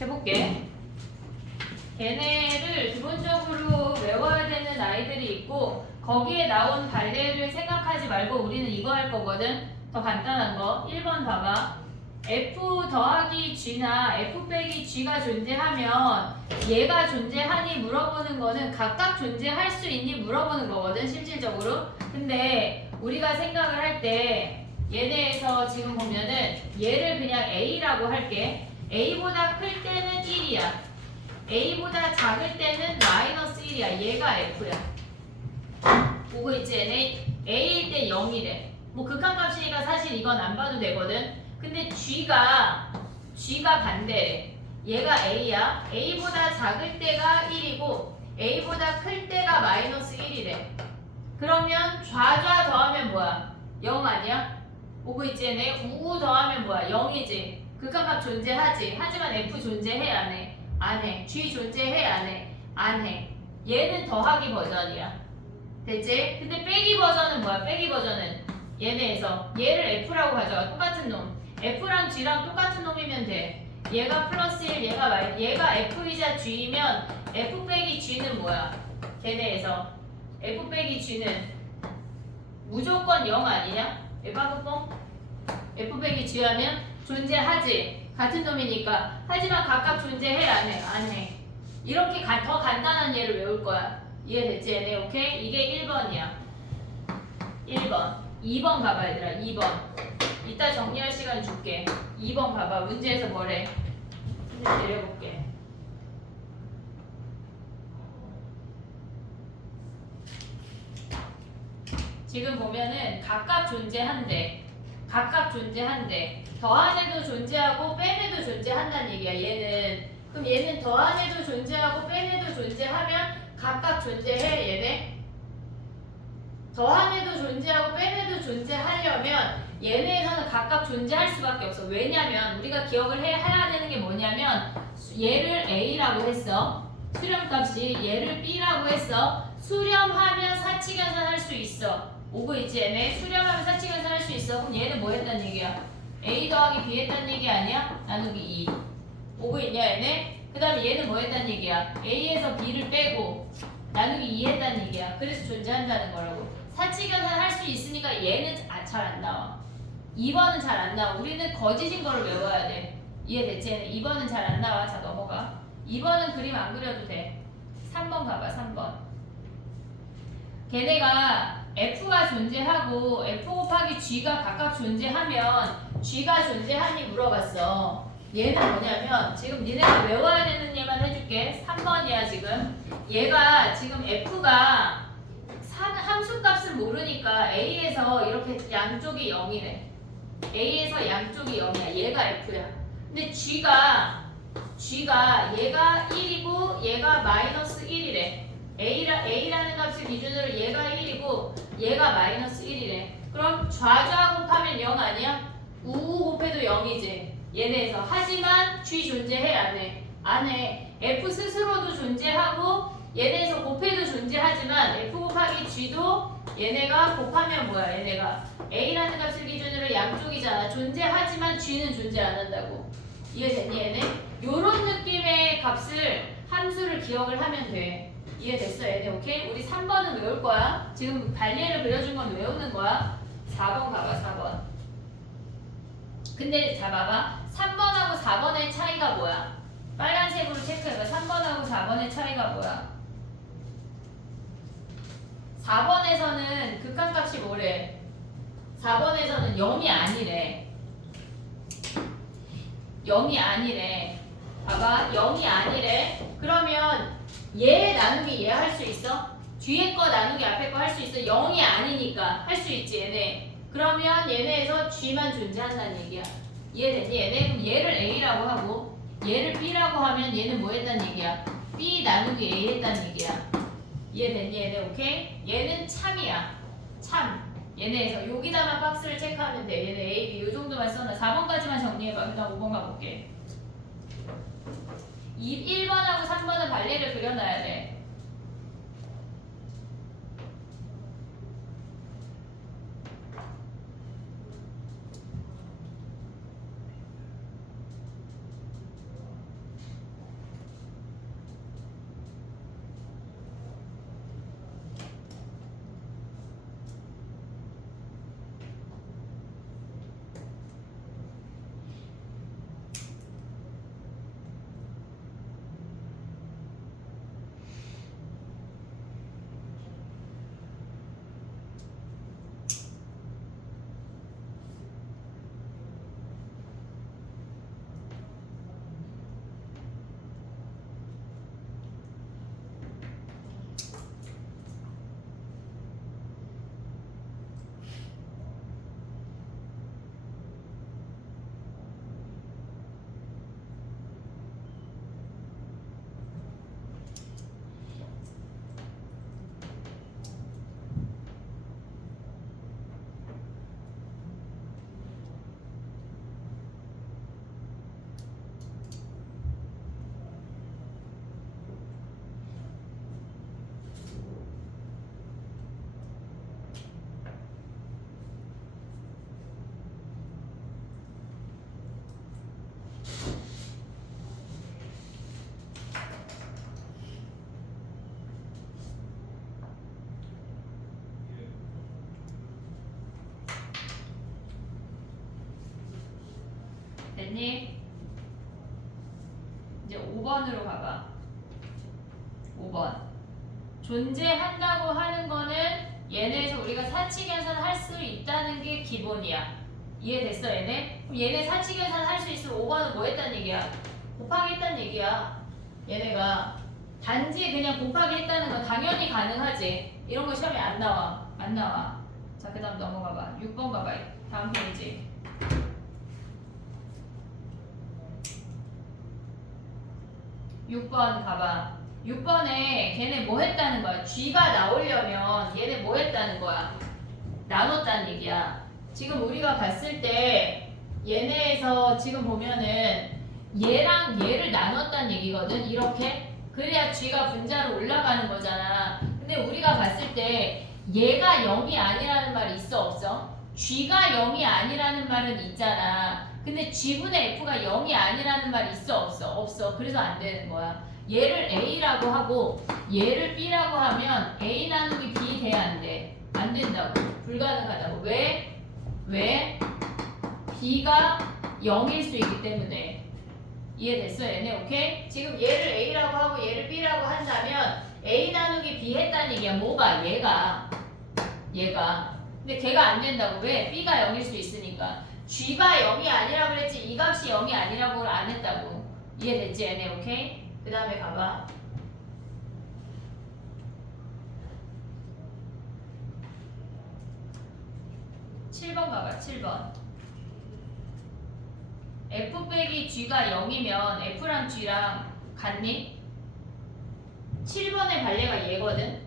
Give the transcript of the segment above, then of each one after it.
해볼게. 걔네를 기본적으로 외워야 되는 아이들이 있고 거기에 나온 발레를 생각하지 말고 우리는 이거 할 거거든. 더 간단한 거 1번 봐봐. F 더하기 G나 F 빼기 G가 존재하면 얘가 존재하니 물어보는 거는 각각 존재할 수 있니 물어보는 거거든 실질적으로. 근데 우리가 생각을 할 때 얘네에서 지금 보면은 얘를 그냥 A라고 할게. A보다 클 때는 1이야. A보다 작을 때는 마이너스 1이야. 얘가 F야. 보고 있지? 얘네 A일 때 0이래. 뭐 극한값이니까 사실 이건 안 봐도 되거든. 근데 G가 반대래. 얘가 A야. A보다 작을 때가 1이고 A보다 클 때가 마이너스 1이래. 그러면 좌좌 더하면 뭐야? 0 아니야? 보고 있지? 얘네 우우 더하면 뭐야? 0이지. 극한값 존재하지. 하지만 F 존재해 안 해? 안 해. G 존재해 안 해? 안 해. 얘는 더하기 버전이야. 됐지? 근데 빼기 버전은 뭐야? 빼기 버전은 얘네에서 얘를 F라고 가져가. 똑같은 놈. F랑 G랑 똑같은 놈이면 돼. 얘가 플러스 1, 얘가 F이자 G이면 F 빼기 G는 뭐야? 걔네에서 F 빼기 G는 무조건 0 아니냐? 에바그뽕? F 빼기 G 하면 존재하지. 같은 놈이니까. 하지만 각각 존재해 안 해? 안 해. 이렇게 더 간단한 예를 외울 거야. 이해됐지 얘네? 오케이? 이게 1번이야. 1번. 2번 가봐 얘들아. 2번. 이따 정리할 시간 줄게. 2번 봐봐. 문제에서 뭐래? 선생님 내려볼게. 지금 보면은 각각 존재한대. 각각 존재한대. 더한 애도 존재하고 뺀 애도 존재한다는 얘기야. 얘는. 그럼 얘는 더한 애도 존재하고 뺀 애도 존재하면 각각 존재해 얘네? 더한 애도 존재하고 뺀 애도 존재하려면 얘네에서는 각각 존재할 수밖에 없어. 왜냐면 우리가 기억을 해야 되는 게 뭐냐면 얘를 A라고 했어. 수렴값이 얘를 B라고 했어. 수렴하면 사칙연산 할 수 있어. 오고 있지 얘네? 수렴하면 사칙연산 할 수 있어. 그럼 얘는 뭐 했단 얘기야? A 더하기 B 했단 얘기 아니야? 나누기 2. 오고 있냐 얘네? 그 다음에 얘는 뭐 했단 얘기야? A에서 B를 빼고 나누기 2 했단 얘기야. 그래서 존재한다는 거라고. 사칙연산 할 수 있으니까 얘는 잘 안 나와. 2번은 잘 안 나와. 우리는 거짓인 거를 외워야 돼. 이해됐지? 얘는 2번은 잘 안 나와. 자 넘어가. 2번은 그림 안 그려도 돼. 3번 가봐. 3번. 걔네가 F가 존재하고 F 곱하기 G가 각각 존재하면 G가 존재하니 물어봤어. 얘는 뭐냐면 지금 니네가 외워야 되는 얘만 해줄게. 3번이야 지금. 얘가 지금 F가 함수값을 모르니까 A에서 이렇게 양쪽이 0이래. A에서 양쪽이 0이야. 얘가 F야. 근데 G가 얘가 1이고 얘가 마이너스 1이래. A라는 값을 기준으로 얘가 1이고 얘가 마이너스 1이래. 그럼 좌좌 곱하면 0 아니야? 우우 곱해도 0이지. 얘네에서. 하지만 G 존재해 안 해? 안 해. F 스스로도 존재하고 얘네에서 곱해도 존재하지만 F 곱하기 G도 얘네가 곱하면 뭐야? 얘네가 A라는 값을 기준으로 양쪽이잖아. 존재하지만 G는 존재 안 한다고. 이해됐니 얘네? 요런 느낌의 값을 함수를 기억을 하면 돼. 이해됐어 얘네? 오케이? 우리 3번은 외울 거야. 지금 발리에를 그려준 건 외우는 거야. 4번 가봐 4번. 근데 자 봐봐. 3번하고 4번의 차이가 뭐야? 빨간색으로 체크해봐. 3번하고 4번의 차이가 뭐야? 4번에서는 극한값이 뭐래? 4번에서는 0이 아니래. 0이 아니래. 봐봐. 0이 아니래. 그러면 얘 나누기 얘 할 수 있어? 뒤에 거 나누기 앞에 거 할 수 있어? 0이 아니니까 할 수 있지 얘네. 그러면 얘네에서 G만 존재한다는 얘기야. 이해됐니 얘네? 그럼 얘를 A라고 하고 얘를 B라고 하면 얘는 뭐 했다는 얘기야? B 나누기 A 했다는 얘기야. 이해됐니 얘네? 오케이? 얘는 참이야. 참. 얘네에서 여기다만 박스를 체크하면 돼. 얘네 A, B 요 정도만 써놔. 4번까지만 정리해봐. 그 다음 5번 가볼게. 1번하고 3번은 발레를 그려놔야 돼. 됐니? 이제 5번으로 가봐. 5번. 존재한다고 하는 거는 얘네에서 우리가 사칙연산 할 수 있다는 게 기본이야. 이해됐어 얘네? 그럼 얘네 사칙연산 할 수 있으면 5번은 뭐 했단 얘기야? 곱하기 했단 얘기야. 얘네가 단지 그냥 곱하기 했다는 건 당연히 가능하지. 이런 거 시험에 안 나와. 안 나와. 자, 그 다음 넘어가봐. 6번 가봐. 다음 페이지. 6번 가봐. 6번에 걔네 뭐 했다는 거야? G가 나오려면 얘네 뭐 했다는 거야? 나눴다는 얘기야. 지금 우리가 봤을 때 얘네에서 지금 보면은 얘랑 얘를 나눴다는 얘기거든. 이렇게. 그래야 G가 분자로 올라가는 거잖아. 근데 우리가 봤을 때 얘가 0이 아니라는 말이 있어 없어? G가 0이 아니라는 말은 있잖아. 근데 G분의 F가 0이 아니라는 말이 있어 없어? 없어. 그래서 안 되는 거야. 얘를 A라고 하고 얘를 B라고 하면 A 나누기 B 돼야 안 돼. 안 된다고. 불가능하다고. 왜? 왜? B가 0일 수 있기 때문에. 이해됐어 얘네? 오케이? 지금 얘를 A라고 하고 얘를 B라고 한다면 A 나누기 B 했다는 얘기야. 뭐가? 얘가. 근데 걔가 안 된다고. 왜? B가 0일 수 있으니까. G가 0이 아니라고 그랬지 이 값이 0이 아니라고 안 했다고. 이해됐지 얘네? 오케이? 그 다음에 가봐. (7번) 가봐. 7번. F 빼기 G가 0이면 F랑 G랑 같니? 7번의 발레가 얘거든.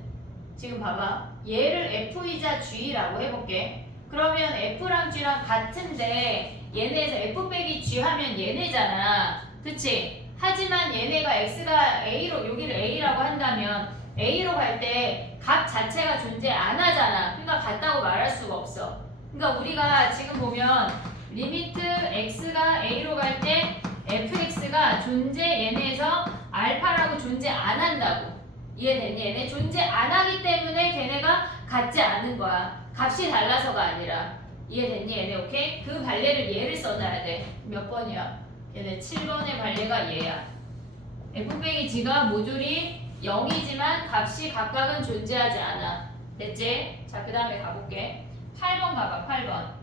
지금 봐봐. 얘를 F이자 G라고 해볼게. 그러면 F랑 G랑 같은데 얘네에서 F 빼기 G 하면 얘네잖아. 그치? 하지만 얘네가 X가 A로, 여기를 A라고 한다면 A로 갈 때 값 자체가 존재 안 하잖아. 그러니까 같다고 말할 수가 없어. 그러니까 우리가 지금 보면 리미트 X가 A로 갈 때 fx가 존재 얘네에서 알파라고 존재 안 한다고. 이해됐니? 얘네 존재 안 하기 때문에 걔네가 같지 않은 거야. 값이 달라서가 아니라. 이해됐니? 얘네 오케이? 그 발레를 얘를 써놔야 돼. 몇 번이야? 얘네 7번의 발레가 얘야. f 빼기 g가 모조리 0이지만 값이 각각은 존재하지 않아. 됐지? 자, 그 다음에 가볼게. 8번 가봐. 8번.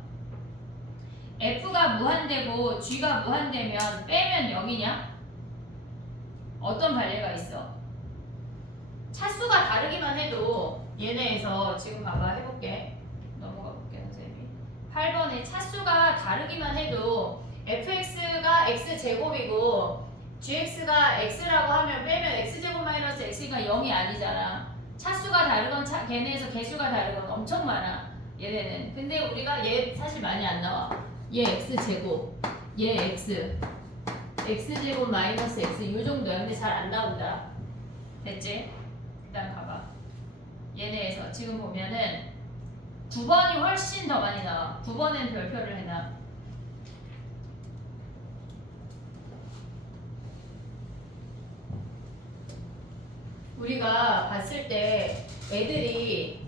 f가 무한대고 g가 무한대면 빼면 0이냐? 어떤 발레가 있어? 차수가 다르기만 해도 얘네에서 지금 봐봐 해볼게. 넘어가 볼게 선생님이. 8번에 차수가 다르기만 해도 fx가 x제곱이고 gx가 x라고 하면 빼면 x제곱 마이너스 x가 0이 아니잖아. 차수가 다르건 걔네에서 개수가 다르건 엄청 많아. 얘네는. 근데 우리가 얘 사실 많이 안 나와. 얘 x제곱, 얘 x제곱 마이너스 x 요 정도야. 근데 잘 안 나온다. 됐지? 일단 가봐. 얘네에서 지금 보면은 9번이 훨씬 더 많이 나와. 9번엔 별표를 해놔. 우리가 봤을 때 애들이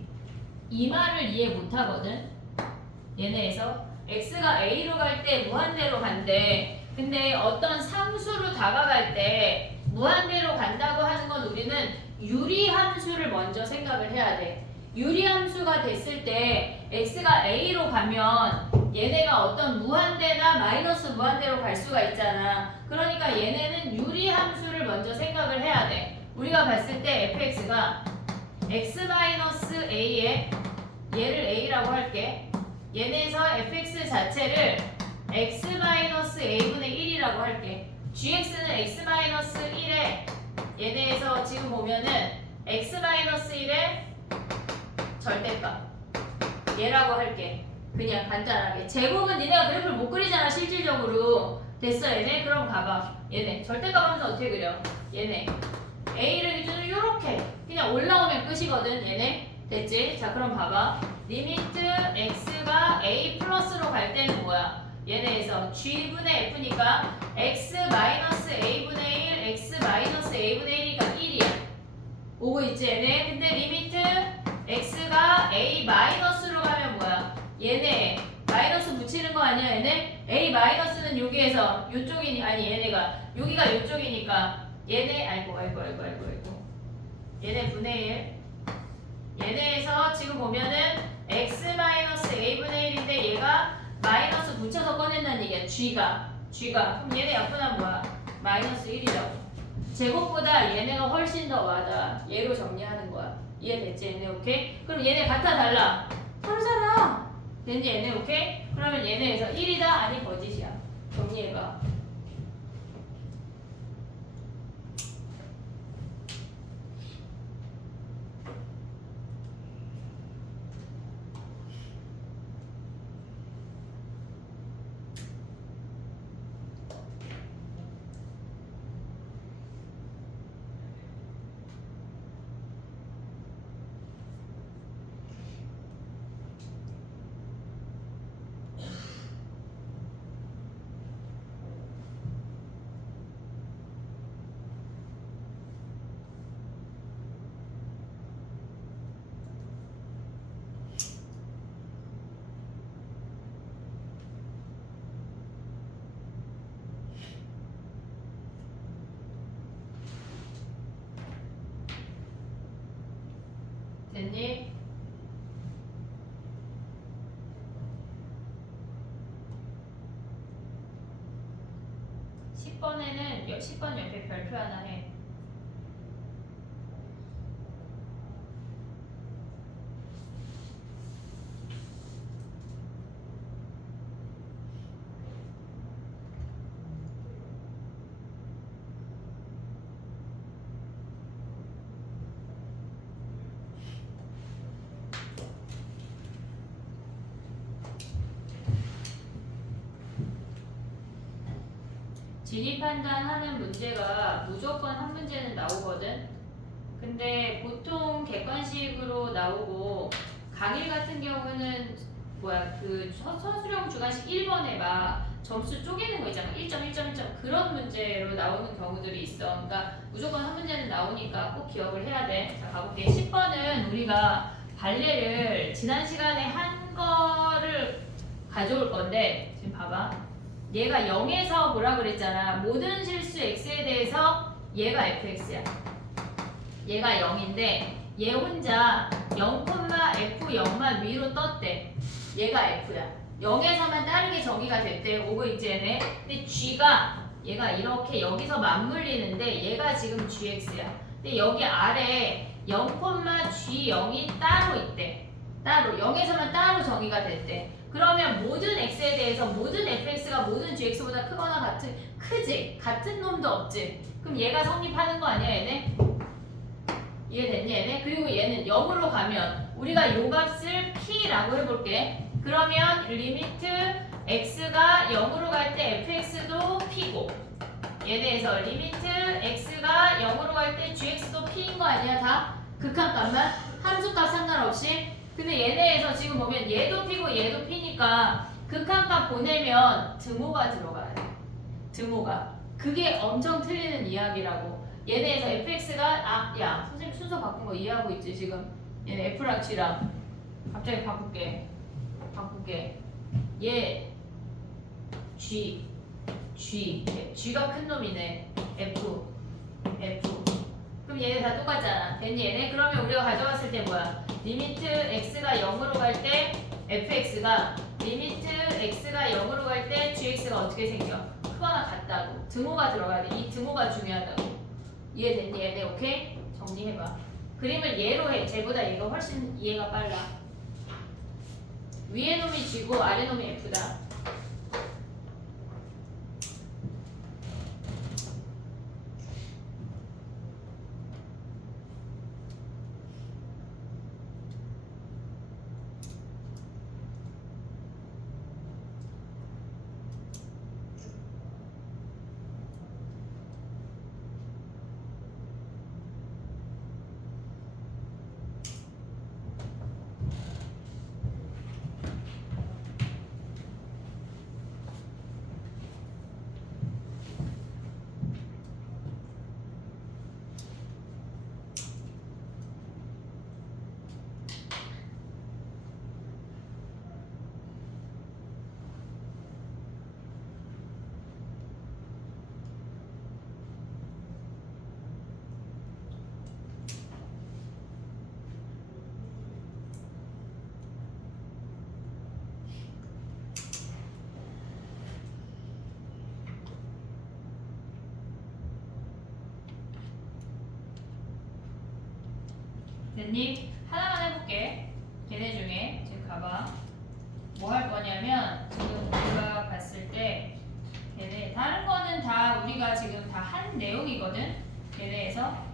이 말을 이해 못하거든. 얘네에서 x가 a로 갈 때 무한대로 간대. 근데 어떤 상수로 다가갈 때 무한대로 간다고 하는 건 우리는 유리함수를 먼저 생각을 해야 돼. 유리함수가 됐을 때 x가 a로 가면 얘네가 어떤 무한대나 마이너스 무한대로 갈 수가 있잖아. 그러니까 얘네는 유리함수를 먼저 생각을 해야 돼. 우리가 봤을 때 fx가 x-a에 얘를 a라고 할게. 얘네에서 fx 자체를 x-a분의 1이라고 할게. gx는 x-1에 얘네에서 지금 보면은 x-1의 절대값 얘라고 할게. 그냥 간단하게. 제곱은 니네가 그래프를 못 그리잖아 실질적으로. 됐어 얘네? 그럼 가봐. 얘네 절대값 하면서 어떻게 그려? 얘네 a를 기준으로 요렇게 그냥 올라오면 끝이거든 얘네. 됐지? 자 그럼 봐봐. 리미트 x가 a 플러스로 갈 때는 뭐야? 얘네에서 g분의 f니까 x-a분의 1, x-a분의 1이니까 1이야. 오고 있지 얘네? 근데 리미트 x가 a 마이너스로 가면 뭐야? 얘네 마이너스 붙이는 거 아니야 얘네? A 마이너스는 여기에서 요쪽이니 아니 얘네가 여기가 요쪽이니까 얘네 아이고 얘네 분의 1 얘네에서 지금 보면은 x 마이너스 a분의 1인데 얘가 마이너스 붙여서 꺼낸다는 얘기야. g가 그럼 얘네 약분하면 뭐야? 마이너스 1이라고. 제곱보다 얘네가 훨씬 더 많아. 얘로 정리하는 거야. 이해됐지 얘네? 오케이? 그럼 얘네 같아 달라? 다르잖아. 됐니 얘네? 오케이? 그러면 얘네에서 1이다 아니 거짓이야. 정리해봐. 됐니? (10번에는) 10번 옆에 별표 하나 해. 진입 판단하는 문제가 무조건 한 문제는 나오거든. 근데 보통 객관식으로 나오고 강일 같은 경우는 뭐야 그 서술형 주관식 1번에 막 점수 쪼개는 거 있잖아. 1점 1점 1점 그런 문제로 나오는 경우들이 있어. 그러니까 무조건 한 문제는 나오니까 꼭 기억을 해야 돼. 자 가볼게. 10번은 우리가 발레를 지난 시간에 한 거를 가져올 건데 지금 봐봐. 얘가 0에서 뭐라 그랬잖아. 모든 실수 x에 대해서 얘가 fx야. 얘가 0인데 얘 혼자 0,f0만 위로 떴대. 얘가 f야. 0에서만 다르게 정의가 됐대. 오브 있지네. 근데 g가 얘가 이렇게 여기서 맞물리는데 얘가 지금 gx야. 근데 여기 아래 0,g0이 따로 있대. 따로 0에서만 따로 정의가 됐대. 그러면 모든 x에 대해서 모든 fx가 모든 gx보다 크거나 크지? 같은 놈도 없지? 그럼 얘가 성립하는 거 아니야 얘네? 이해됐니 얘네? 그리고 얘는 0으로 가면 우리가 요 값을 p라고 해볼게. 그러면 리미트 x가 0으로 갈 때 fx도 p고 얘네에서 리미트 x가 0으로 갈 때 gx도 p인 거 아니야 다? 극한값만? 함수값 상관없이? 근데 얘네에서 지금 보면 얘도 p고 얘도 p니까 극한값 보내면 드모가 들어가야 돼. 드모가. 그게 엄청 틀리는 이야기라고. 얘네에서 fx가 야 선생님 순서 바꾼 거 이해하고 있지 지금? 얘네 f랑 g랑 갑자기 바꿀게. 얘 g가 큰 놈이네. f 그럼 얘네 다 똑같잖아. 됐니 얘네? 그러면 우리가 가져왔을 때 뭐야? 리미트 x가 0으로 갈 때 fx가 리미트 x가 0으로 갈 때 gx가 어떻게 생겨? 크거나 같다고. 드모가 들어가야 돼. 이 드모가 중요하다고. 이해됐니 얘네? 오케이? 정리해봐. 그림을 얘로 해. 쟤보다 얘가 훨씬 이해가 빨라. 위에 놈이 g고 아래 놈이 f다. 됐니? 하나만 해볼게. 걔네 중에 지금 가봐. 뭐 할 거냐면 지금 우리가 봤을 때 걔네 다른 거는 다 우리가 지금 다 한 내용이거든. 걔네에서.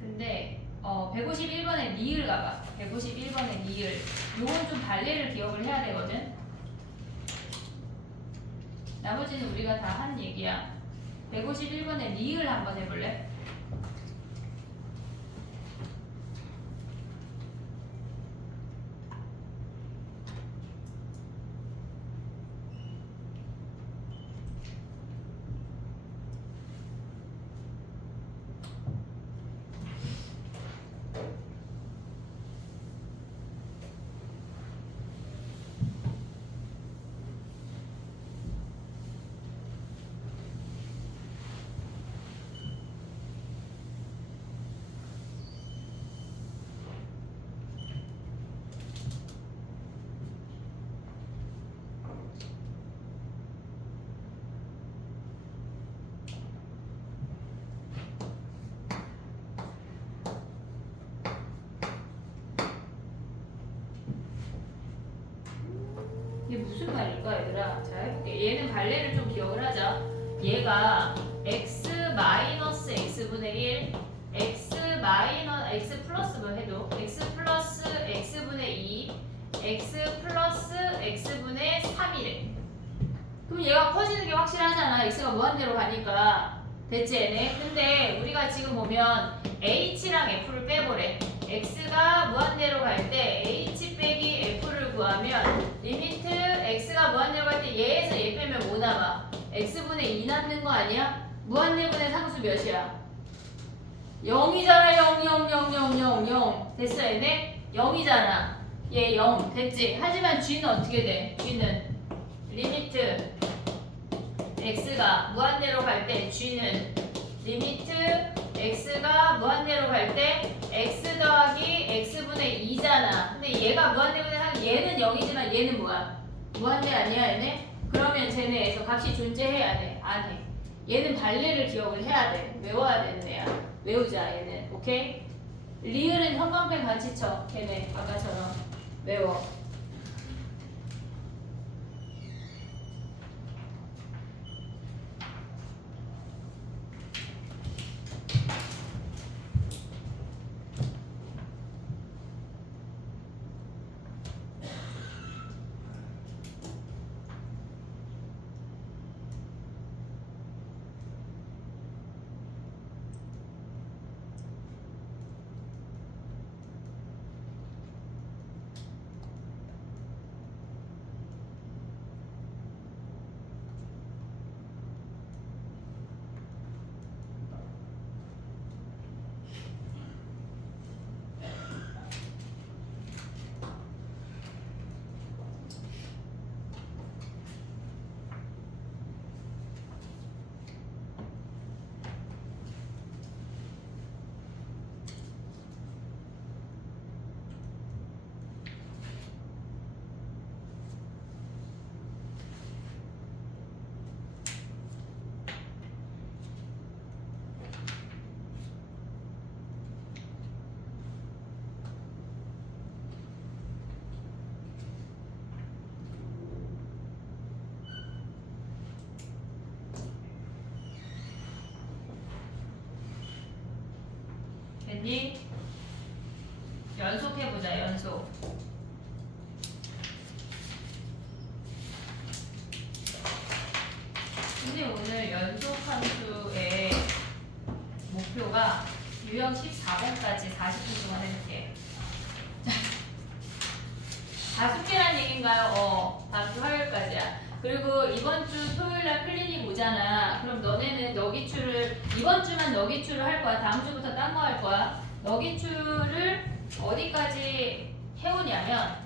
근데 151번에 니을 가봐. 151번에 니을. 요건 좀 발레를 기억을 해야 되거든. 나머지는 우리가 다 한 얘기야. 151번에 니을 한번 해볼래? 이게 무슨 말일까 얘들아? 자 해볼게. 얘는 발레를 좀 기억을 하자. 얘가 x-x분의 1 x 플러스만 해도 x 플러스 x분의 2 x 플러스 x분의 3이래. 그럼 얘가 커지는 게 확실하잖아. x가 무한대로 가니까. 됐지 얘네? 근데 우리가 지금 보면 h랑 f를 빼보래. x가 무한대로 갈 때 h 빼기 f를 구하면 리미트 x가 무한대로 갈 때 얘에서 얘 빼면 뭐 남아? x분의 2 남는 거 아니야? 무한대분의 상수 몇이야? 0이잖아. 0, 0, 0, 0, 0, 0. 됐어 얘네? 0이잖아. 얘 0. 됐지? 하지만 g는 어떻게 돼? g는 리미트 x가 무한대로 갈 때 g는 리미트 x가 무한대로 갈 때 x 더하기 x분의 2잖아. 근데 얘가 무한대분의 상 얘는 0이지만 얘는 뭐야? 무한대 아니야 얘네? 그러면 쟤네에서 값이 존재해야 돼? 안 해. 얘는 발레를 기억을 해야 돼. 외워야 되는 애야. 외우자 얘는. 오케이? 리을은 형광펜 같이 쳐. 걔네 아까처럼 외워. 됐니? 연속해보자. 연속. 근데 오늘 연속함수의 목표가 유형 14번까지 40분 동안 해볼게. 다 숙제란 얘기인가요? 다음 주 화요일까지야. 그리고 이번 주 토요일날 클리닉 오잖아. 그럼 너네는 너기추를 이번 주만 너기추를 할 거야. 다음 주부터 딴 거 할 거야. 너기추를 어디까지 해오냐면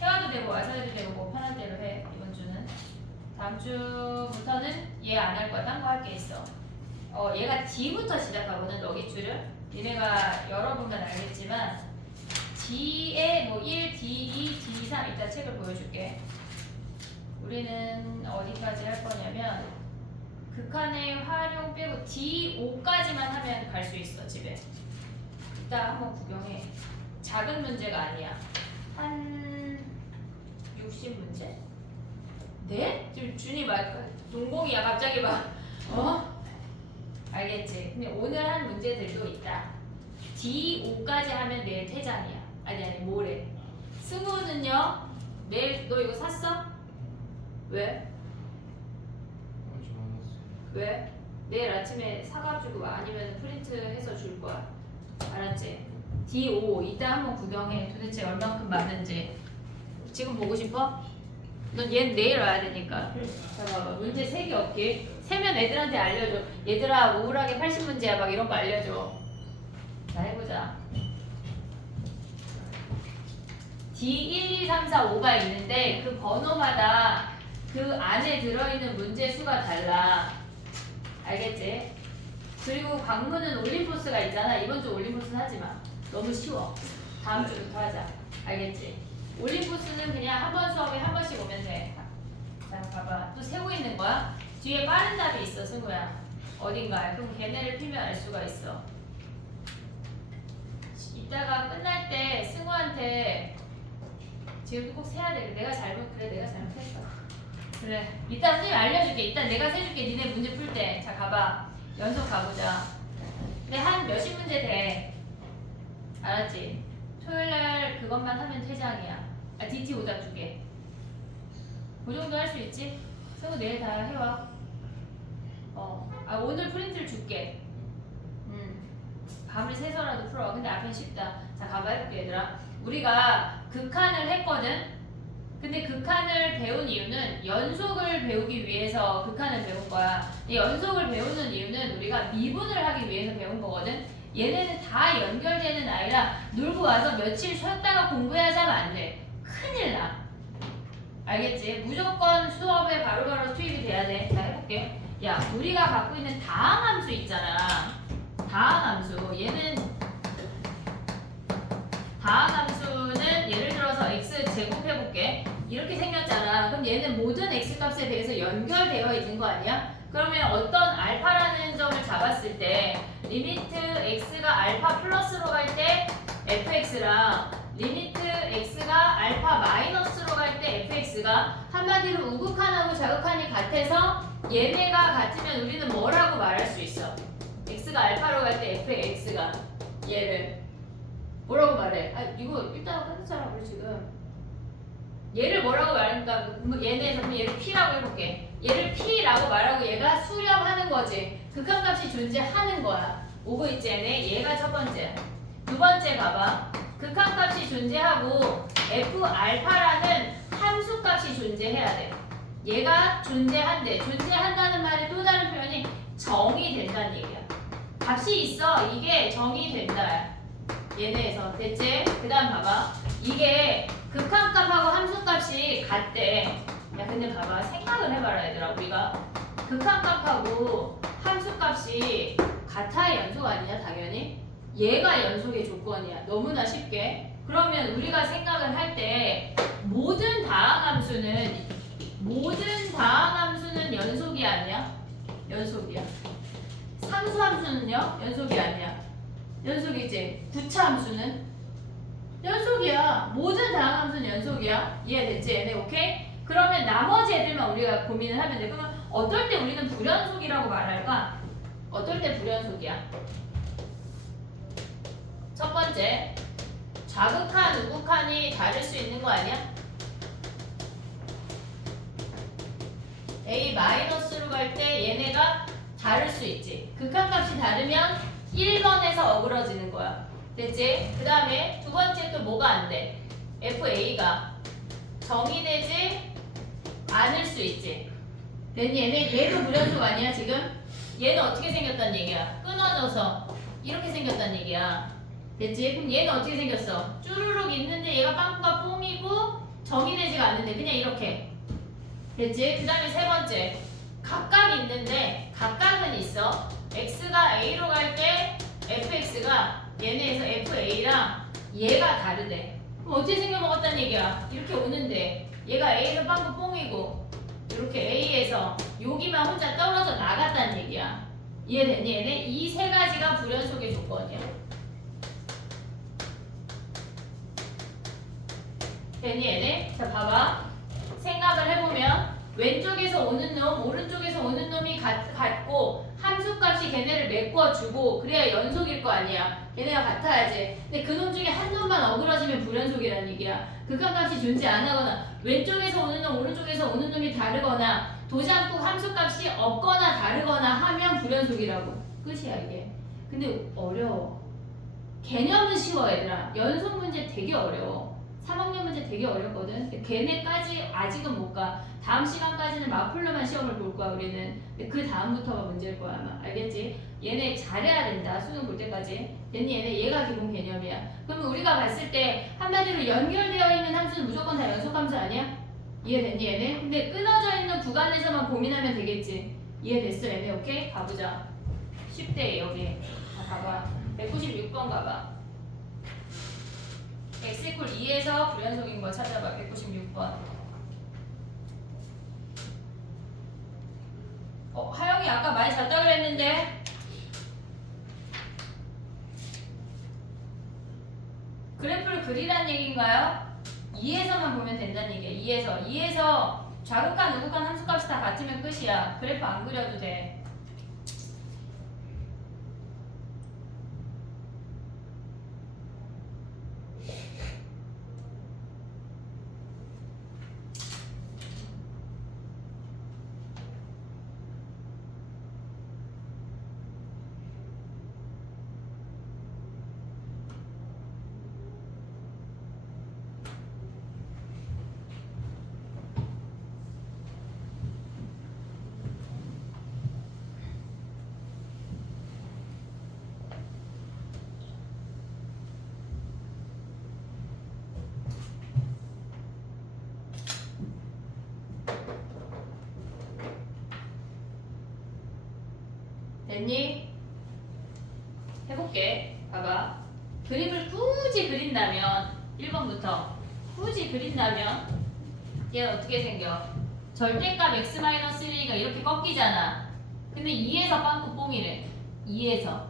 해와도 되고 와서 해도 되고 뭐 편한 대로 해. 이번 주는. 다음 주부터는 얘 안 할 거야. 딴 거 할 게 있어. 얘가 D부터 시작하거든. 너기추를. 니네가 여러분만 알겠지만 D에 뭐 1, D2, D3 이따 책을 보여줄게. 우리는 어디까지 할 거냐면 극한의 활용 빼고 D5까지만 하면 갈 수 있어 집에. 이따 한번 구경해. 작은 문제가 아니야. 한 60문제? 네? 지금 준이 동공이야 갑자기 막 알겠지? 근데 오늘 한 문제들도 있다. D5까지 하면 내일 퇴장이야. 아니 모레. 승우는요? 내일 너 이거 샀어? 왜? 왜? 내일 아침에 사가지고 와. 아니면 프린트해서 줄 거야. 알았지? D5 이따 한번 구경해. 도대체 얼만큼 맞는지. 지금 보고 싶어? 넌 얘는 내일 와야 되니까. 잠깐만 문제 3개 없기. 세면 애들한테 알려줘. 얘들아 우울하게 80문제야 막 이런 거 알려줘. 자 해보자. D1, 2, 3, 4, 5가 있는데 그 번호마다 그 안에 들어있는 문제 수가 달라. 알겠지? 그리고 강문은 올림포스가 있잖아. 이번 주 올림포스 하지마. 너무 쉬워. 다음 주부터 하자. 알겠지? 올림포스는 그냥 한 번 수업에 한 번씩 오면 돼. 자 봐봐. 또 세고 있는 거야? 뒤에 빠른 답이 있어 승우야. 어딘가에. 그럼 걔네를 피면 알 수가 있어. 이따가 끝날 때 승우한테 지금도 꼭 세야 돼. 내가 잘못했어. 그래. 이따 선생님 알려줄게. 이따 내가 세줄게. 니네 문제 풀 때. 자 가봐. 연속 가보자. 근데 한 몇십 문제 돼. 알았지? 토요일날 그것만 하면 퇴장이야. DT 오답 2개. 그 정도 할 수 있지? 승우 내일 다 해와. 오늘 프린트를 줄게. 밤을 새서라도 풀어. 근데 앞엔 쉽다. 자 가봐 해볼게 얘들아. 우리가 극한을 했거든? 근데 극한을 배운 이유는 연속을 배우기 위해서 극한을 배운 거야. 근데 연속을 배우는 이유는 우리가 미분을 하기 위해서 배운 거거든. 얘네는 다 연결되는 아이라 놀고 와서 며칠 쉬었다가 공부해야지 하면 안 돼. 큰일 나. 알겠지? 무조건 수업에 바로바로 투입이 돼야 돼. 자 해볼게. 야 우리가 갖고 있는 다항함수 있잖아. 다항함수. 얘는 다항함수는 예를 들어서 x 제곱해볼게. 이렇게 생겼잖아. 그럼 얘는 모든 x 값에 대해서 연결되어 있는 거 아니야? 그러면 어떤 알파라는 점을 잡았을 때 리미트 x가 알파 플러스로 갈 때 fx랑 리미트 x가 알파 마이너스로 갈 때 fx가 한마디로 우극한하고 자극한이 같아서 얘네가 같으면 우리는 뭐라고 말할 수 있어? x가 알파로 갈 때 fx가 얘를 뭐라고 말해? 이거 일단 끝났잖아 우리 지금. 얘를 뭐라고 말하니까 얘네에서 그럼 얘를 p라고 해볼게. 얘를 p라고 말하고 얘가 수렴하는 거지. 극한값이 존재하는 거야. 오고 있지 얘네. 얘가 첫 번째. 두 번째 봐봐. 극한값이 존재하고 f 알파라는 함수값이 존재해야 돼. 얘가 존재한대. 존재한다는 말의 또 다른 표현이 정의 된다는 얘기야. 값이 있어. 이게 정의 된다. 얘네에서 됐지? 그 다음 봐봐. 이게 극한값하고 함수값이 같대. 야 근데 봐봐. 생각을 해봐라 얘들아. 우리가 극한값하고 함수값이 같아야 연속 아니냐 당연히? 얘가 연속의 조건이야. 너무나 쉽게. 그러면 우리가 생각을 할 때 모든 다항함수는 연속이 아니야? 연속이야. 상수함수는요? 연속이 아니야. 연속이지. 부차함수는 연속이야. 모든 다항함수는 연속이야. 이해됐지? 얘네 오케이? 그러면 나머지 애들만 우리가 고민을 하면 돼. 그러면 어떨 때 우리는 불연속이라고 말할까? 어떨 때 불연속이야? 첫 번째, 좌극한, 우극한이 다를 수 있는 거 아니야? A 마이너스로 갈 때 얘네가 다를 수 있지. 극한값이 다르면 1번에서 어그러지는 거야. 됐지? 그 다음에 두 번째 또 뭐가 안 돼? FA가 정의되지 않을 수 있지. 얘도 불연속 아니야 지금? 얘는 어떻게 생겼단 얘기야? 끊어져서 이렇게 생겼단 얘기야. 됐지? 그럼 얘는 어떻게 생겼어? 쭈루룩 있는데 얘가 빵꾸가 뽕이고 정의되지가 않는데 그냥 이렇게. 됐지? 그 다음에 세 번째, 각각 있는데 각각은 있어. x가 a로 갈 때 fx가 얘네에서 fa랑 얘가 다르대. 그럼 어떻게 생겨 먹었다는 얘기야? 이렇게 오는데 얘가 a는 빵꾸 뽕이고 이렇게 a에서 여기에서 여기만 혼자 떨어져 나갔다는 얘기야. 이해됐니 얘네? 이 세 가지가 불연속의 조건이야. 됐니 얘네? 자 봐봐. 생각을 해보면 왼쪽에서 오는 놈, 오른쪽에서 오는 놈이 같고 함수값이 걔네를 메꿔주고 그래야 연속일 거 아니야. 걔네가 같아야지. 근데 그놈 중에 한 놈만 어그러지면 불연속이라는 얘기야. 극한값이 존재 안 하거나 왼쪽에서 오는 놈, 오른쪽에서 오는 놈이 다르거나 도장국 함수값이 없거나 다르거나 하면 불연속이라고. 끝이야 이게. 근데 어려워. 개념은 쉬워 얘들아. 연속 문제 되게 어려워. 3학년 문제 되게 어렵거든. 걔네까지 아직은 못 가. 다음 시간까지는 마플러만 시험을 볼 거야 우리는. 그 다음부터가 문제일 거야 아마. 알겠지? 얘네 잘해야 된다. 수능 볼 때까지. 얘네 얘가 기본 개념이야. 그러면 우리가 봤을 때 한마디로 연결되어 있는 함수는 무조건 다 연속함수 아니야? 이해됐니 얘네? 근데 끊어져 있는 구간에서만 고민하면 되겠지. 이해됐어 얘네? 오케이? 가보자. 쉽대 여기. 자 가봐. 196번 가봐. x 이퀄 2에서 불연속인 거 찾아봐. 196번. 하영이 아까 많이 잤다 그랬는데 그래프를 그리란 얘기인가요? 2에서만 보면 된다는 얘기야. 2에서 좌극한 우극한 함수값이 다 같으면 끝이야. 그래프 안 그려도 돼. 됐니? 해볼게. 봐봐. 그림을 굳이 그린다면 1번부터 굳이 그린다면 얘는 어떻게 생겨? 절대값 x-1가 이렇게 꺾이잖아. 근데 2에서 빵꾸 뽕이래. 2에서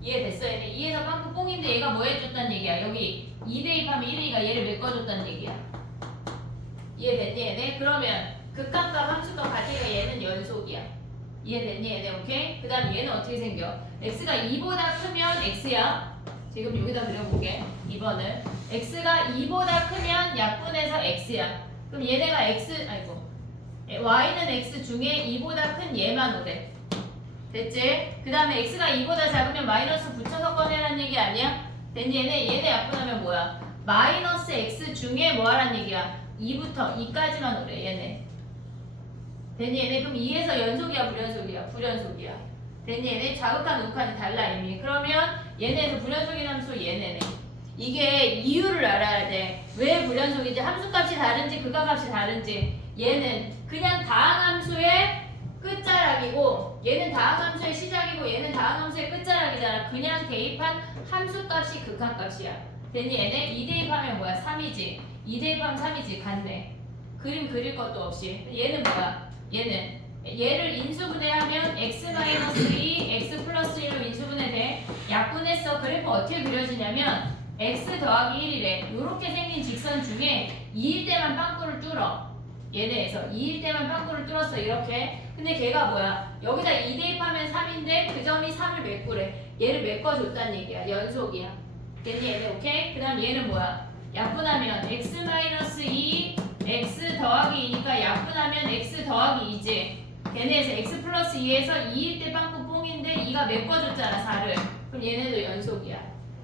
이해됐어? 얘네 2에서 빵꾸 뽕인데 얘가 뭐 해줬단 얘기야? 여기 2 대입하면 1이가 얘를 메꿔줬단 얘기야. 이해됐니 얘네? 그러면 극한값 함수값 같으니까 얘는 연속이야. 이해됐니 얘네? 오케이? 그 다음 얘는 어떻게 생겨? x가 2보다 크면 x야. 지금 여기다 그려볼게. 2번을 x가 2보다 크면 약분해서 x야. 그럼 얘네가 y는 x 중에 2보다 큰 얘만 오래. 됐지? 그 다음에 x가 2보다 작으면 마이너스 붙여서 꺼내라는 얘기 아니야? 됐니 얘네 약분하면 뭐야? 마이너스 x 중에 뭐 하란 얘기야? 2부터 2까지만 오래 얘네. 됐니 얘네? 그럼 2에서 연속이야 불연속이야? 불연속이야. 됐니 얘네? 자극한 우극한이 달라 이미. 그러면 얘네에서 불연속인 함수 얘네네. 이게 이유를 알아야 돼. 왜 불연속인지, 함수값이 다른지 극한값이 다른지. 얘는 그냥 다항함수의 끝자락이고 얘는 다항함수의 시작이고 얘는 다항함수의 끝자락이잖아. 그냥 대입한 함수값이 극한값이야. 됐니 얘네? 2 대입하면 뭐야? 3이지. 2 대입하면 3이지. 같네. 그림 그릴 것도 없이. 얘는 뭐야? 얘를 인수분해하면 x-2, x 플러스 1로 인수분해돼. 약분했어. 그래프 어떻게 그려지냐면 x 더하기 1이래. 요렇게 생긴 직선 중에 2일 때만 빵꾸를 뚫어. 얘네에서 2일 때만 빵꾸를 뚫었어. 이렇게. 근데 걔가 뭐야? 여기다 2 대입하면 3인데 그 점이 3을 메꾸래. 얘를 메꿔줬단 얘기야. 연속이야. 됐니 얘네? 오케이? 그 다음 얘는 뭐야? 약분하면 x-2 x 더하기 2니까 약분하면 x 더하기 2지. 걔네에서 x 플러스 2에서 2일 때 빵꾸 뽕인데 2가 메꿔줬잖아 4를. 그럼 얘네도 연속이야.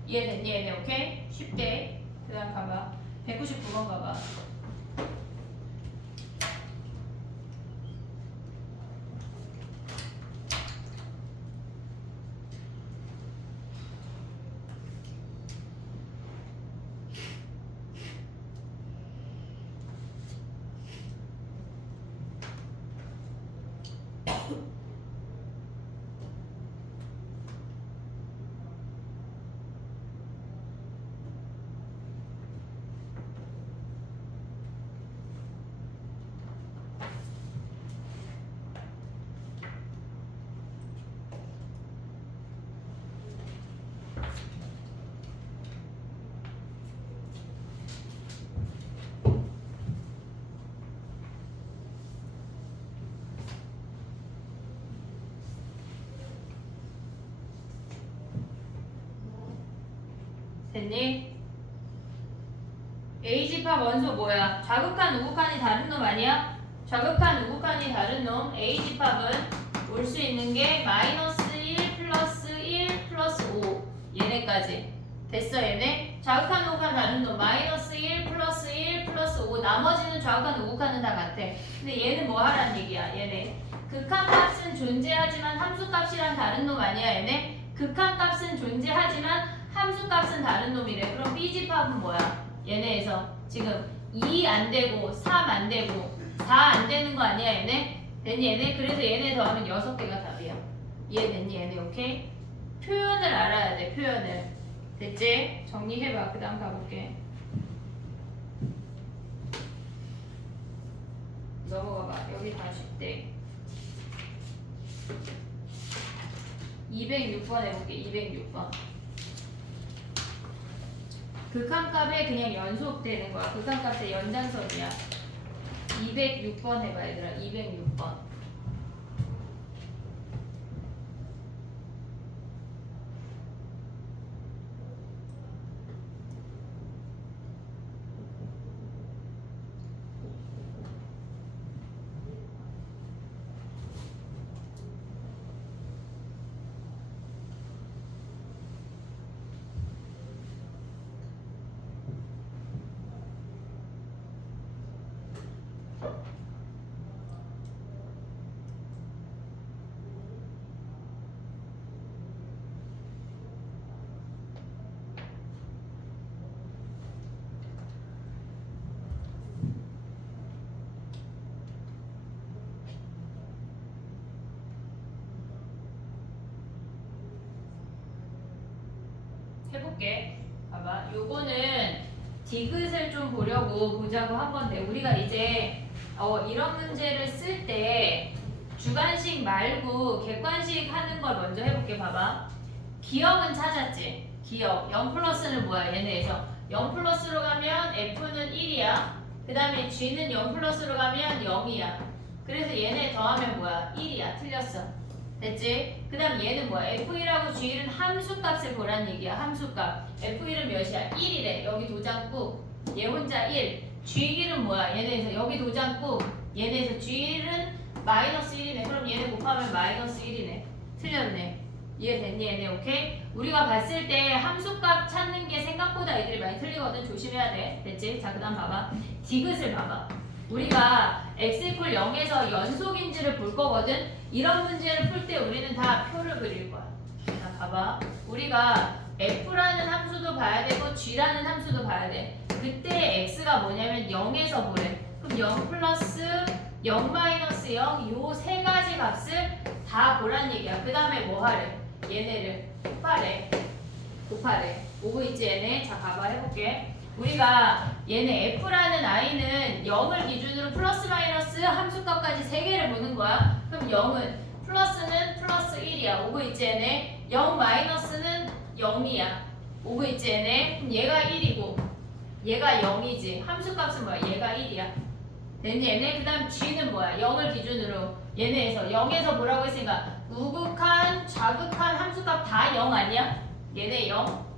이해됐니 얘네? 오케이? 쉽대. 그 다음 가봐. 199번 가봐. 됐니? A집합 원소 뭐야? 좌극한 우극한이 다른 놈 아니야? 좌극한 우극한이 다른 놈 A집합은 올 수 있는 게 마이너스 1 플러스 1 플러스 5 얘네까지 됐어 얘네? 좌극한 우극한 다른 놈 마이너스 1 플러스 1 플러스 5 나머지는 좌극한 우극한은 다 같아. 근데 얘는 뭐 하라는 얘기야 얘네 극한값은 존재하지만 함수값이랑 다른 놈 아니야 얘네? 극한값은 존재하지만 함수값은 다른 놈이래. 그럼 B집합은 뭐야? 얘네에서 지금 2 안 되고 3 안 되고 4 안 되는 거 아니야 얘네? 됐니 얘네? 그래서 얘네 더하면 6개가 답이야. 이해됐니 얘네? 오케이? 표현을 알아야 돼 표현을. 됐지? 정리해봐. 그 다음 가볼게. 넘어가봐. 여기 다시 때 206번 해볼게. 206번 극한값에 그냥 연속되는 거야. 극한값의 연장선이야. 206번 해봐 얘들아. 206번 해볼게. 봐봐. 요거는 디귿을 좀 보자고 한 건데 우리가 이제 이런 문제를 쓸 때 주관식 말고 객관식 하는 걸 먼저 해볼게. 봐봐. 기억은 찾았지? 기억. 0 플러스는 뭐야? 얘네에서 0 플러스로 가면 F는 1이야. 그 다음에 G는 0 플러스로 가면 0이야. 그래서 얘네 더하면 뭐야? 1이야. 틀렸어. 됐지? 그 다음 얘는 뭐야? F1하고 G1은 함수값을 보란 얘기야. 함수값. F1은 몇이야? 1이래. 여기 도장구. 얘 혼자 1. G1은 뭐야? 얘네에서 여기 도장구. 얘네에서 G1은 마이너스 1이네. 그럼 얘네 곱하면 마이너스 1이네. 틀렸네. 이해됐니? 얘네 오케이? 우리가 봤을 때 함수값 찾는 게 생각보다 애들이 많이 틀리거든. 조심해야 돼. 됐지? 자, 그 다음 봐봐. 디귿을 봐봐. 우리가 x 이퀄 0에서 연속인지를 볼 거거든. 이런 문제를 풀 때 우리는 다 표를 그릴 거야. 자, 봐봐. 우리가 f라는 함수도 봐야 되고 g라는 함수도 봐야 돼. 그때 x가 뭐냐면 0에서 보래. 그럼 0 플러스 0 마이너스 0 요 세 가지 값을 다 보란 얘기야. 그 다음에 뭐 하래? 얘네를 곱하래. 오고 있지 얘네? 자, 봐봐 해볼게. 우리가 얘네 f라는 i는 0을 기준으로 플러스 마이너스 함수값까지 3개를 보는 거야. 그럼 0은 플러스는 플러스 1이야. 오고 있지 얘네? 0 마이너스는 0이야. 오고 있지 얘네? 그럼 얘가 1이고 얘가 0이지. 함수값은 뭐야? 얘가 1이야. 됐니 얘네? 그 다음 g는 뭐야? 0을 기준으로 얘네에서 0에서 뭐라고 했으니까 우극한, 좌극한 함수값 다 0 아니야? 얘네 0?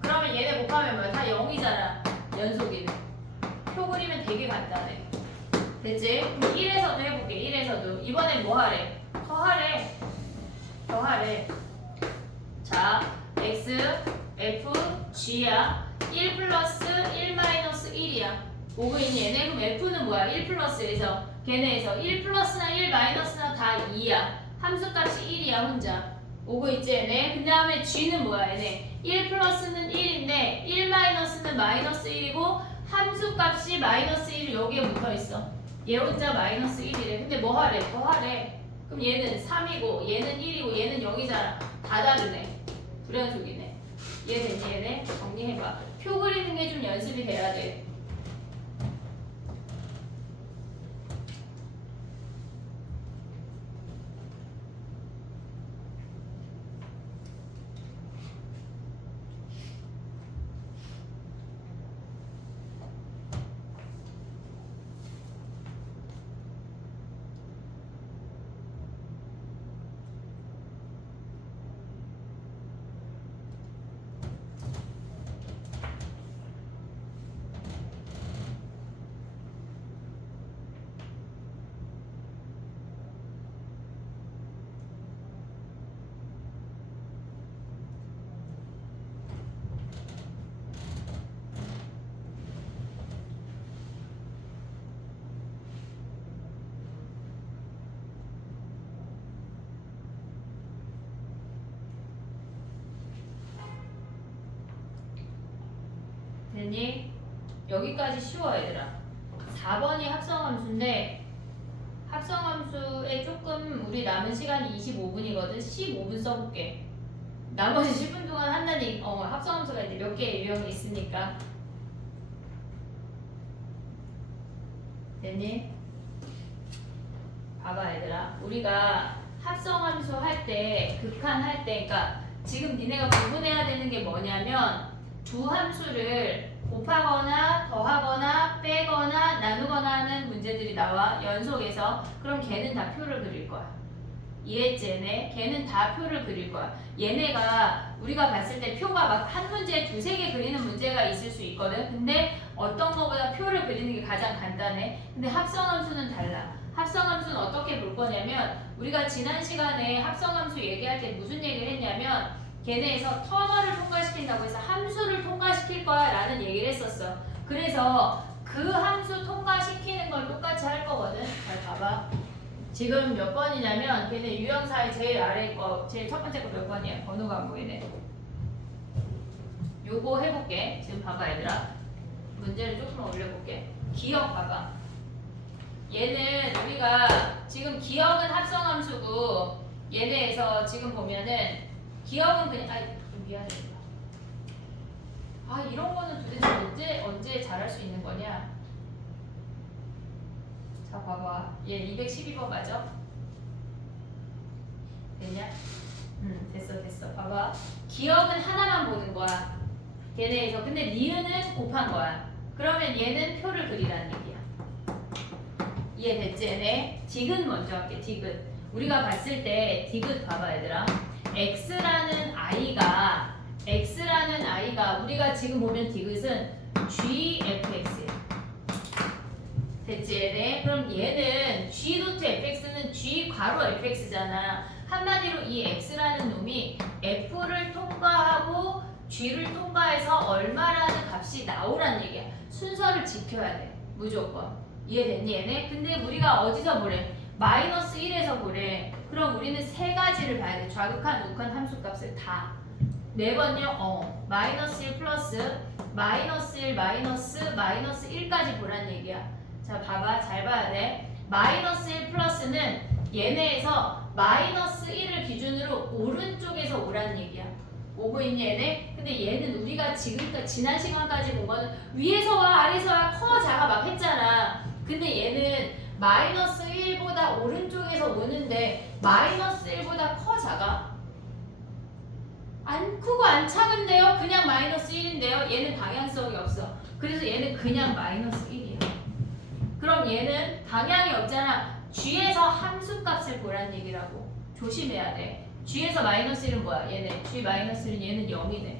그러면 얘네 곱하면 뭐야? 다 0이잖아. 연속이네. 표 그리면 되게 간단해. 됐지? 1에서도 해볼게. 1에서도. 이번엔 뭐 하래? 더하래. 자, x, f, g야. 1 플러스 1 마이너스 1이야. 오고 있니 얘네? 그럼 f는 뭐야? 1 플러스에서 걔네에서 1 플러스나 1 마이너스나 다 2야. 함수값이 1이야 혼자. 오고 있지 얘네? 그 다음에 g는 뭐야 얘네? 1 플러스는 1인데 1 마이너스는 마이너스 1이고 함수값이 마이너스 1이 여기에 붙어있어. 얘 혼자 마이너스 1이래. 근데 뭐 하래? 더하래. 그럼 얘는 3이고 얘는 1이고 얘는 0이잖아. 다 다르네. 불연속이네. 이해됐니 얘네? 정리해봐. 표 그리는 게 좀 연습이 돼야 돼. 됐니? 여기까지 쉬워 얘들아. 4번이 합성함수인데 합성함수에 조금 우리 남은 시간이 25분이거든. 15분 써볼게. 나머지 10분 동안 한다니 합성함수가 이제 몇 개의 유형이 있으니까. 됐니? 봐봐 얘들아. 우리가 합성함수 할 때 극한 할 때 그러니까 지금 니네가 구분해야 되는 게 뭐냐면 두 함수를 곱하거나 더하거나 빼거나 나누거나 하는 문제들이 나와 연속해서. 그럼 걔는 다 표를 그릴 거야. 이해했지 얘네? 걔는 다 표를 그릴 거야. 얘네가 우리가 봤을 때 표가 막 한 문제에 두세 개 그리는 문제가 있을 수 있거든. 근데 어떤 거보다 표를 그리는 게 가장 간단해. 근데 합성함수는 달라. 합성함수는 어떻게 볼 거냐면 우리가 지난 시간에 합성함수 얘기할 때 무슨 얘기를 했냐면 걔네에서 터널을 통과시킨다고 해서 함수를 통과시킬 거야 라는 얘기를 했었어. 그래서 그 함수 통과시키는 걸 똑같이 할 거거든. 잘 봐봐. 지금 몇 번이냐면 걔네 유형사의 제일 아래 거 제일 첫 번째 거 몇 번이야? 번호가 안 보이네. 요거 해볼게. 지금 봐봐 얘들아. 문제를 조금만 올려볼게. 기억 봐봐. 얘는 우리가 지금 기억은 합성함수고 얘네에서 지금 보면은 기억은 그냥 좀 미안해. 이런 거는 도대체 언제 잘할 수 있는 거냐? 자 봐봐. 얘 212번 맞아? 됐냐? 됐어. 봐봐. 기억은 하나만 보는 거야. 걔네에서. 근데 니은은 곱한 거야. 그러면 얘는 표를 그리라는 얘기야. 이해됐지 얘네? 디귿 먼저 할게. 디귿. 우리가 봤을 때 디귿 봐봐 얘들아. x라는 i가 우리가 지금 보면 디귿은 gfx야. 됐지 얘네? 그럼 얘는 g 도트 fx는 g 괄호 fx잖아. 한마디로 이 x라는 놈이 f를 통과하고 g를 통과해서 얼마라는 값이 나오란 얘기야. 순서를 지켜야 돼. 무조건. 이해됐니 얘네? 근데 우리가 어디서 보래? 마이너스 1에서 보래. 그럼 우리는 세 가지를 봐야 돼. 좌극한, 우극한 함수값을 다. 매번요. 마이너스 1 플러스 마이너스 1 마이너스 1까지 보란 얘기야. 자 봐봐. 잘 봐야 돼. 마이너스 1 플러스는 얘네에서 마이너스 1을 기준으로 오른쪽에서 오란 얘기야. 오고 있니 얘네? 근데 얘는 우리가 지금까지 지난 시간까지 본 거는 위에서와 아래서와 커 작아 막 했잖아. 근데 얘는 마이너스 1보다 오른쪽에서 오는데 마이너스 1보다 커 작아? 안 크고 안 작은데요? 그냥 마이너스 1인데요? 얘는 방향성이 없어. 그래서 얘는 그냥 마이너스 1이야. 그럼 얘는 방향이 없잖아. g에서 함수값을 보란 얘기라고. 조심해야 돼. g에서 마이너스 1은 뭐야? 얘네. g 마이너스 1은 얘는 0이네.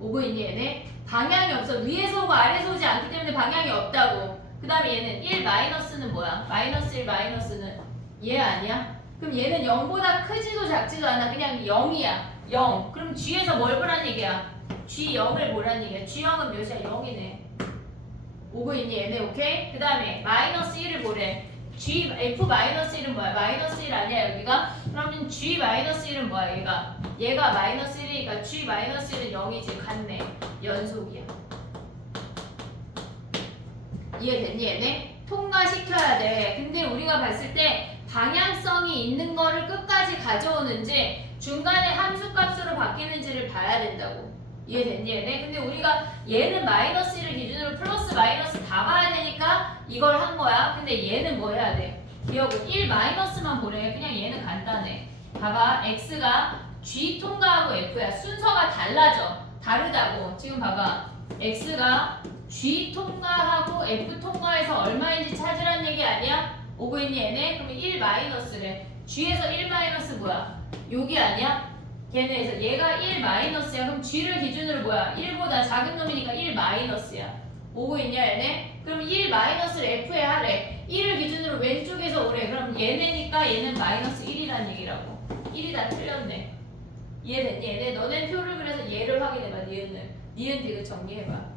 오고 있니 얘네? 방향이 없어. 위에서 오고 아래에서 오지 않기 때문에 방향이 없다고. 그 다음에 얘는 1 마이너스는 뭐야? 마이너스 1 마이너스는 얘 아니야? 그럼 얘는 0보다 크지도 작지도 않아. 그냥 0이야. 0. 그럼 g에서 뭘 보란 얘기야? g0을 보란 얘기야. g0은 몇이야? 0이네. 오고 있니 얘네? 오케이? 그 다음에 마이너스 1을 보래. f 마이너스 1은 뭐야? 마이너스 1 아니야 여기가? 그러면 g 마이너스 1은 뭐야 얘가 마이너스 1이니까 g 마이너스 1은 0이지. 같네. 연속이야. 이해됐니 얘네? 통과시켜야 돼. 근데 우리가 봤을 때 방향성이 있는 거를 끝까지 가져오는지 중간에 함수값으로 바뀌는지를 봐야 된다고. 이해됐니 얘네? 근데 우리가 얘는 마이너스 1을 기준으로 플러스 마이너스 다 봐야 되니까 이걸 한 거야. 근데 얘는 뭐 해야 돼? 기억은 1 마이너스만 보래. 그냥 얘는 간단해. 봐봐. x가 g 통과하고 f야. 순서가 달라져. 다르다고. 지금 봐봐. x가 g 통과하고 f 통과해서 얼마인지 찾으란 얘기 아니야? 오고 있니 얘네? 그러면 1 마이너스래. g에서 1 마이너스 뭐야? 여기 아니야? 걔네에서 얘가 1 마이너스야. 그럼 g를 기준으로 뭐야? 1보다 작은 놈이니까 1 마이너스야. 오고 있냐 얘네? 그럼 1 마이너스를 f에 하래. 1을 기준으로 왼쪽에서 오래. 그럼 얘네니까 얘는 마이너스 1이란 얘기라고. 1이 다 틀렸네. 이해됐니 얘네? 너네 표를 그래서 얘를 확인해봐. 니은을. 니은 디귿 정리해봐.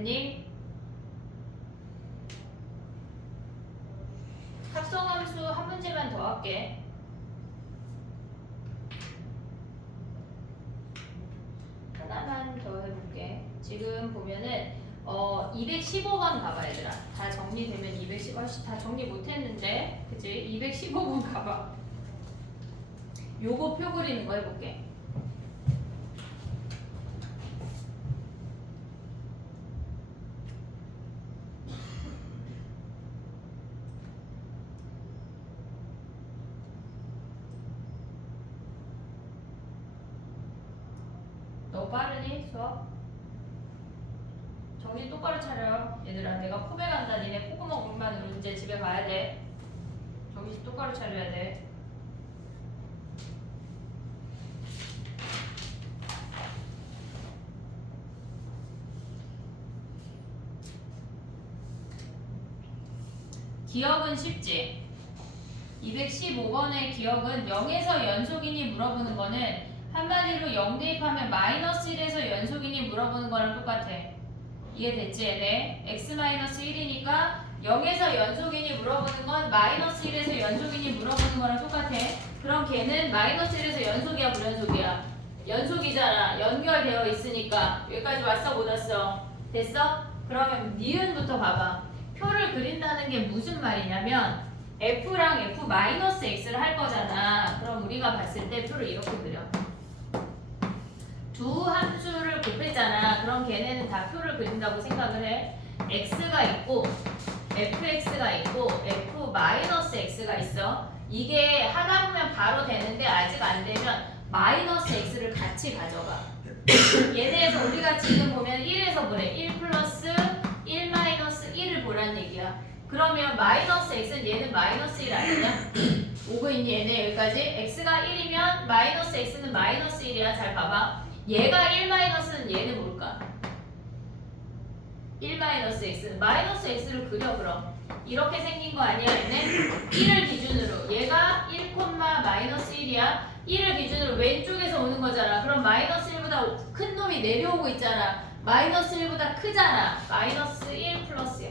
됐니? 합성함수 한 문제만 더 할게. 하나만 더 해볼게. 지금 보면은 215번 가봐 얘들아. 다 정리되면 210번 다 정리 못했는데 그치? 215번 가봐. 요거 표 그리는 거 해볼게. 너 빠르니 수업? 정신 똑바로 차려 얘들아. 내가 포배 간다. 니네 콧구멍만으로 이제 집에 가야 돼. 정신 똑바로 차려야 돼. 기억은 쉽지? 215번의 기억은 0에서 연속이니 물어보는 거는 한마디로 0 대입하면 마이너스 1에서 연속이니 물어보는 거랑 똑같아. 이해됐지 얘네? x-1이니까 0에서 연속이니 물어보는 건 마이너스 1에서 연속이니 물어보는 거랑 똑같아. 그럼 걔는 마이너스 1에서 연속이야 불연속이야? 연속이잖아. 연결되어 있으니까. 여기까지 왔어 못 왔어? 됐어? 그러면 니은부터 봐봐. 표를 그린다는 게 무슨 말이냐면 f랑 f-x를 할 거잖아. 그럼 우리가 봤을 때 표를 이렇게 그려. 두 함수를 곱했잖아. 그럼 걔네는 다 표를 그린다고 생각을 해. x가 있고 fx가 있고 f-x가 있어. 이게 하다 보면 바로 되는데 아직 안 되면 마이너스 x를 같이 가져가. 얘네에서 우리가 지금 보면 1에서 보래. 1 플러스 1 마이너스 1을 보란 얘기야. 그러면 마이너스 x는 얘는 마이너스 1 아니냐? 오고 있니 얘네 여기까지? x가 1이면 마이너스 x는 마이너스 1이야. 잘 봐봐. 얘가 1 마이너스는 얘는 뭘까? 1 마이너스 x. 마이너스 x를 그려 그럼. 이렇게 생긴 거 아니야 얘네? 1을 기준으로. 얘가 1, 마이너스 1이야. 1을 기준으로 왼쪽에서 오는 거잖아. 그럼 마이너스 1보다 큰 놈이 내려오고 있잖아. 마이너스 1보다 크잖아. 마이너스 1 플러스야.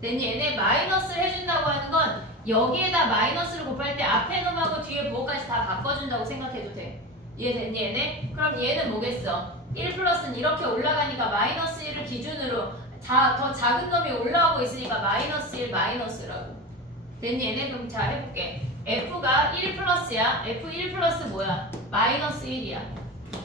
됐니? 얘네 마이너스를 해준다고 하는 건 여기에다 마이너스를 곱할 때 앞에 놈하고 뒤에 부호까지 다 바꿔준다고 생각해도 돼. 이해됐니 얘네? 그럼 얘는 뭐겠어? 1 플러스는 이렇게 올라가니까 마이너스 1을 기준으로 더 작은 놈이 올라오고 있으니까 마이너스 1 마이너스라고. 됐니 얘네? 그럼 잘 해볼게. f가 1 플러스야. f 1 플러스 뭐야? 마이너스 1이야.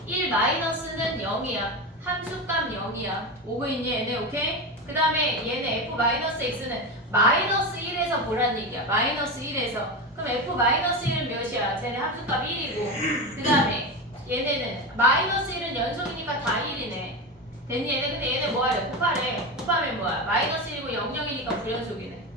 1 마이너스는 0이야. 함수값 0이야. 오고 있니 얘네? 오케이? 그 다음에 얘네 f-x는 마이너스 1에서 보란 얘기야. 마이너스 1에서. 그럼 f-1은 몇이야? 쟤네 함수값 1이고. 그 다음에 얘네는 마이너스 1은 연속이니까 다 1이네. 됐니 얘네? 근데 얘네 뭐하래? 곱하래. 곱하면 뭐야? 마이너스 1이고 0, 0이니까 불연속이네.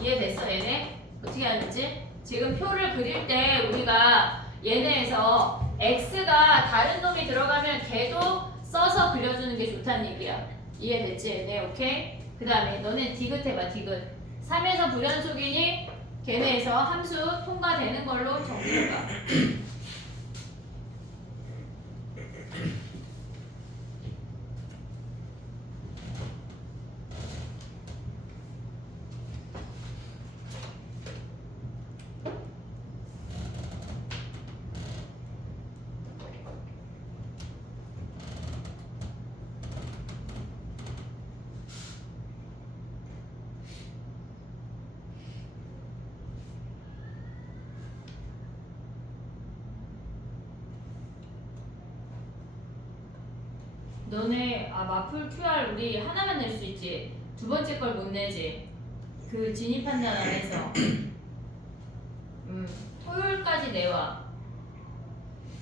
이해됐어 얘네? 어떻게 하는지? 지금 표를 그릴 때 우리가 얘네에서 x가 다른 놈이 들어가면 걔도 써서 그려주는 게 좋다는 얘기야. 이해됐지 얘네? 오케이? 그 다음에 너네 디귿 해봐 디귿. 3에서 불연속이니 걔네에서 함수 통과되는 걸로 정리해봐. 너네 마플 QR 우리 하나만 낼 수 있지. 두 번째 걸 못 내지. 그 진입한다는 안에서 토요일까지 내와.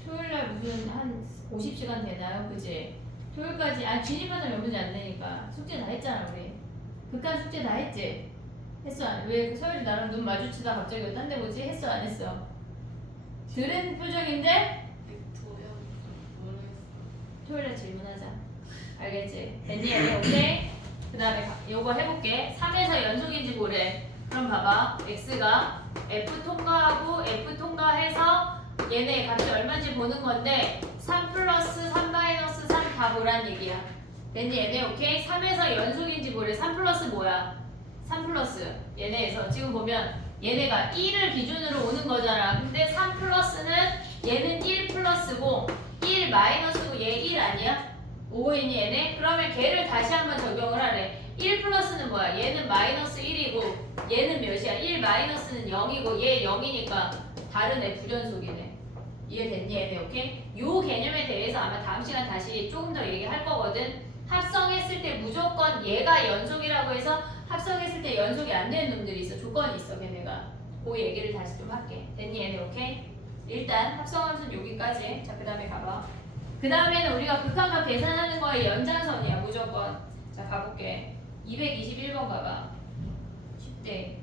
토요일날 무슨 한 50시간 되나요? 그지? 토요일까지 진입하는 몇 문제 안 되니까 숙제 다 했잖아 우리. 극한 숙제 다 했지? 했어 안? 왜 서율이 나랑 눈 마주치다 갑자기 딴 데 보지? 했어 안 했어? 들은 표정인데? 토요일에 질문하자. 알겠지? 됐니? 오케이? 그 다음에 요거 해볼게. 3에서 연속인지 보래. 그럼 봐봐. x가 f 통과하고 f 통과해서 얘네 값이 얼마인지 보는 건데 3 플러스 3 마이너스 3 다 보란 얘기야. 됐니 얘네? 오케이? 3에서 연속인지 모르. 3 플러스 뭐야? 3 플러스 얘네에서 지금 보면 얘네가 1을 기준으로 오는 거잖아. 근데 3 플러스는 얘는 1 플러스고 1 마이너스고 얘 1 아니야? 오고 있니 얘네? 그러면 걔를 다시 한번 적용을 하래. 1 플러스는 뭐야? 얘는 마이너스 1이고 얘는 몇이야? 1 마이너스는 0이고 얘 0이니까 다른 애 불연속이네. 이해됐니 얘네? 오케이? 요 개념에 대해서 아마 다음 시간 다시 조금 더 얘기할 거거든. 합성했을 때 무조건 얘가 연속이라고 해서 합성했을 때 연속이 안 되는 놈들이 있어. 조건이 있어 걔네가. 그 얘기를 다시 좀 할게. 됐니 얘네? 오케이? 일단 합성함수는 여기까지. 자 그 다음에 가봐. 그 다음에는 우리가 극한값 계산하는 거의 연장선이야 무조건. 자 가볼게. 221번 가봐. 쉽대.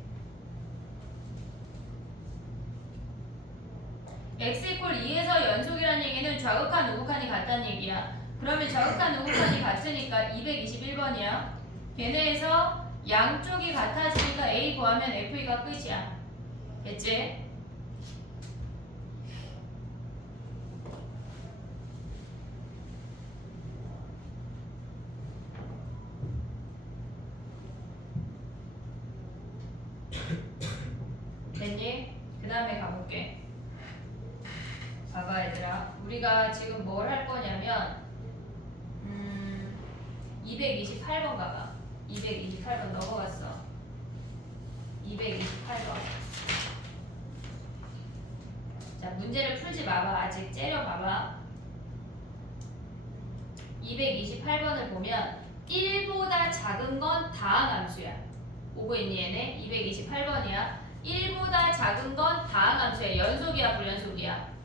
x 이퀄 2에서 연속이라는 얘기는 좌극한 우극한이 같다는 얘기야. 그러면 좌극한 우극한이 같으니까 221번이야. 걔네에서 양쪽이 같아지니까 a 구하면 f가 끝이야. 됐지? 됐니? 그 다음에 가볼게. 봐봐 얘들아. 우리가 지금 뭘 할 거냐면 228번 가봐. 228번 넘어갔어. 228번. 자 문제를 풀지 마봐. 아직 째려봐봐. 228번을 보면 1보다 작은 건 다항함수야. 오고 있니 얘네? 228번이야. 1보다 작은 건 다항함수야. 연속이야 불연속이야?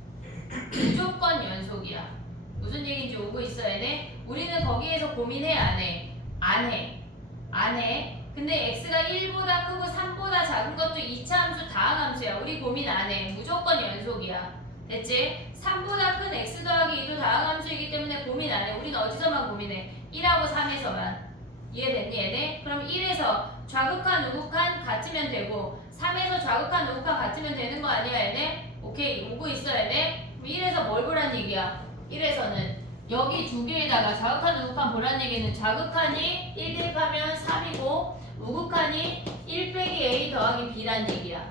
무조건 연속이야. 무슨 얘기인지 오고 있어 얘네? 우리는 거기에서 고민해 안 해? 안 해. 안 해. 근데 x가 1보다 크고 3보다 작은 것도 2차 함수 다항함수야. 우리 고민 안 해. 무조건 연속이야. 됐지? 3보다 큰 x 더하기 2도 다항함수이기 때문에 고민 안 해. 우리는 어디서만 고민해? 1하고 3에서만. 이해됐니 얘네? 그럼 1에서 좌극한 우극한 같으면 되고 3에서 좌극한 우극한 같으면 되는 거 아니야 얘네? 오케이 오고 있어 얘네? 1에서 뭘 보란 얘기야? 1에서는 여기 두 개에다가 좌극한 우극한 보란 얘기는 좌극한이 1 대입하면 3이고 우극한이 1 빼기 a 더하기 b란 얘기야.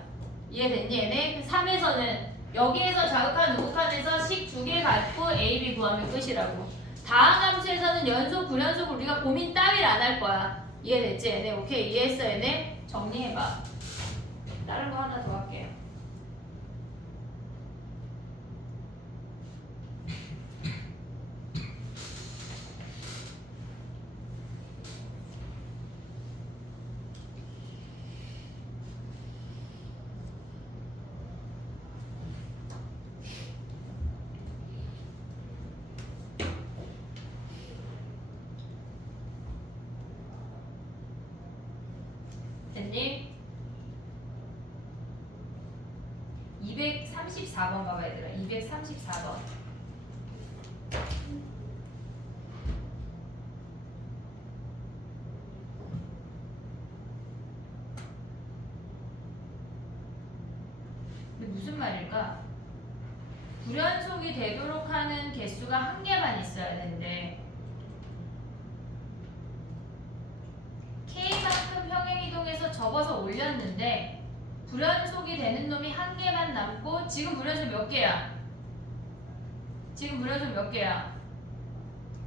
이해됐니 얘네? 3에서는 여기에서 좌극한 우극한에서 식 두 개 갖고 a, b 구하면 끝이라고. 다항함수에서는 연속 불연속 우리가 고민 따위를 안 할 거야. 이해됐지 얘네? 오케이 이해했어 얘네? 정리해봐. 다른 거 하나 더 할게요. 됐니? 234번 가봐 얘들아. 234번. 근데 무슨 말일까? 불연속이 되도록 하는 개수가 한 개만 있어야 되는데 K만큼 평행이동해서 접어서 올렸는데 불연속이 되는 놈이 한 개만 남고 지금 불연속 몇 개야? 지금 불연속 몇 개야?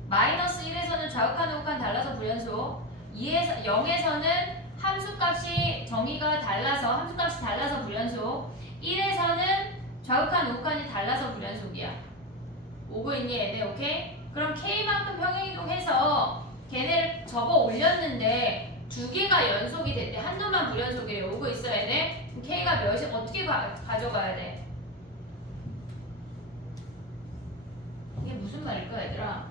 마이너스 1에서는 좌극한 우극한 달라서 불연속 0에서는 함수값이 정의가 달라서 함수값이 달라서 불연속 1에서는 좌극한 우극한이 달라서 불연속이야. 오고 있니 얘네? 오케이? 그럼 K만큼 평행이동해서 걔네를 접어 올렸는데 두 개가 연속이 됐대. 한 놈만 불연속이래. 오고 있어 얘네? 그럼 K가 몇이 어떻게 가져가야 돼? 이게 무슨 말일까 얘들아?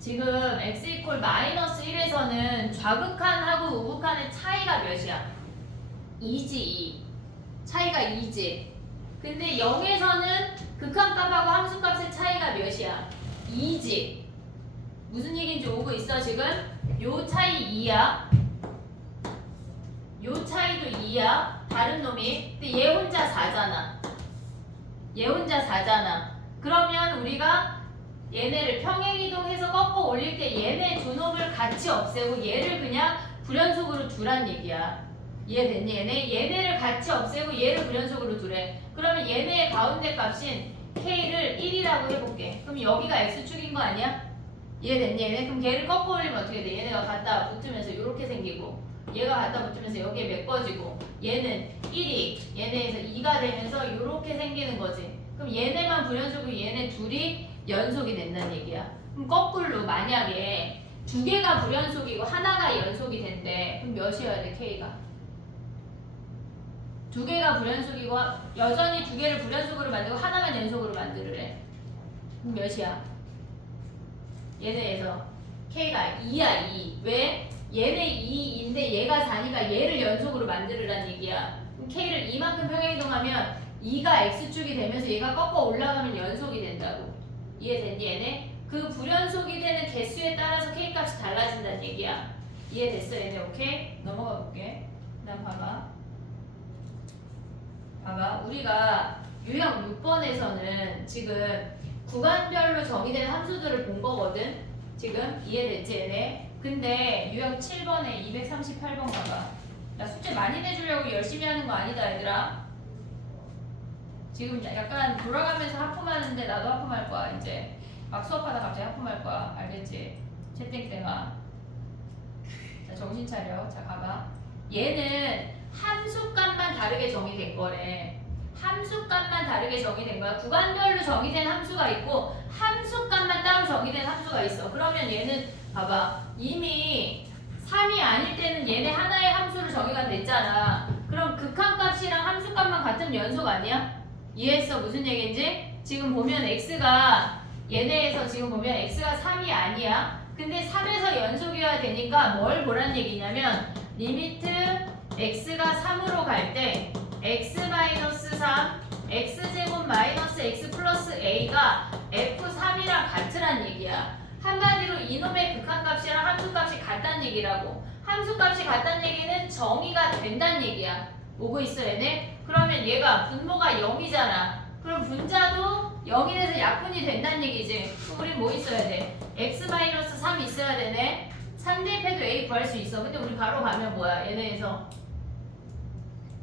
지금 x 이퀄 마이너스 1에서는 좌극한하고 우극한의 차이가 몇이야? 2지 2. 차이가 2지. 근데 0에서는 극한값하고 함수값의 차이가 몇이야? 2지. 무슨 얘기인지 오고 있어 지금? 요 차이 2야. 요 차이도 2야. 다른 놈이. 근데 얘 혼자 4잖아. 얘 혼자 4잖아. 그러면 우리가 얘네를 평행이동해서 꺾어 올릴 때 얘네 두 놈을 같이 없애고 얘를 그냥 불연속으로 두란 얘기야. 이해됐니? 얘네를 같이 없애고 얘를 불연속으로 두래. 그러면 얘네의 가운데 값인 K를 1이라고 해볼게. 그럼 여기가 X축인 거 아니야? 이해됐니? 얘네? 그럼 걔를 꺾어 올리면 어떻게 돼? 얘네가 갖다 붙으면서 이렇게 생기고 얘가 갖다 붙으면서 여기에 메꿔지고 얘는 1이 얘네에서 2가 되면서 이렇게 생기는 거지. 그럼 얘네만 불연속이고 얘네 둘이 연속이 된다는 얘기야. 그럼 거꾸로 만약에 두 개가 불연속이고 하나가 연속이 된대. 그럼 몇이어야 돼? K가? 두 개가 불연속이고 여전히 두 개를 불연속으로 만들고 하나만 연속으로 만들으래. 그럼 몇이야? 얘네에서 K가 2야 2. 왜? 얘네 2인데 얘가 4니까 얘를 연속으로 만들으란 얘기야. 그럼 K를 이만큼 평행이동하면 2가 X축이 되면서 얘가 꺾어 올라가면 연속이 된다고. 이해됐니 얘네? 그 불연속이 되는 개수에 따라서 K값이 달라진다는 얘기야. 이해됐어 얘네? 오케이? 넘어가 볼게. 그다음 봐봐. 우리가 유형 6번에서는 지금 구간별로 정의된 함수들을 본 거거든. 지금 이해됐지 얘네? 근데 유형 7번에 238번 봐봐. 나 숙제 많이 내주려고 열심히 하는 거 아니다 얘들아. 지금 약간 돌아가면서 하품하는데 나도 하품할 거야 이제. 막 수업하다 갑자기 하품할 거야. 알겠지? 채땡땡아. 자 정신 차려. 자 가봐. 얘는 함수값만 다르게 정의된 거래. 함수값만 다르게 정의된 거야. 구간별로 정의된 함수가 있고 함수값만 따로 정의된 함수가 있어. 그러면 얘는 봐봐. 이미 3이 아닐 때는 얘네 하나의 함수로 정의가 됐잖아. 그럼 극한값이랑 함수값만 같으면 연속 아니야? 이해했어? 무슨 얘기인지? 지금 보면 x가 얘네에서 지금 보면 x가 3이 아니야. 근데 3에서 연속이어야 되니까 뭘 보란 얘기냐면 리미트 x가 3으로 갈 때 x-3 x제곱 마이너스 x 플러스 a가 f3이랑 같으란 얘기야. 한마디로 이놈의 극한값이랑 함수값이 같다는 얘기라고. 함수값이 같다는 얘기는 정의가 된다는 얘기야. 오고 있어 얘네? 그러면 얘가 분모가 0이잖아. 그럼 분자도 0이 돼서 약분이 된다는 얘기지. 그럼 우리 뭐 있어야 돼? x-3 있어야 되네. 3 대입해도 a 구할 수 있어. 근데 우리 바로 가면 뭐야? 얘네에서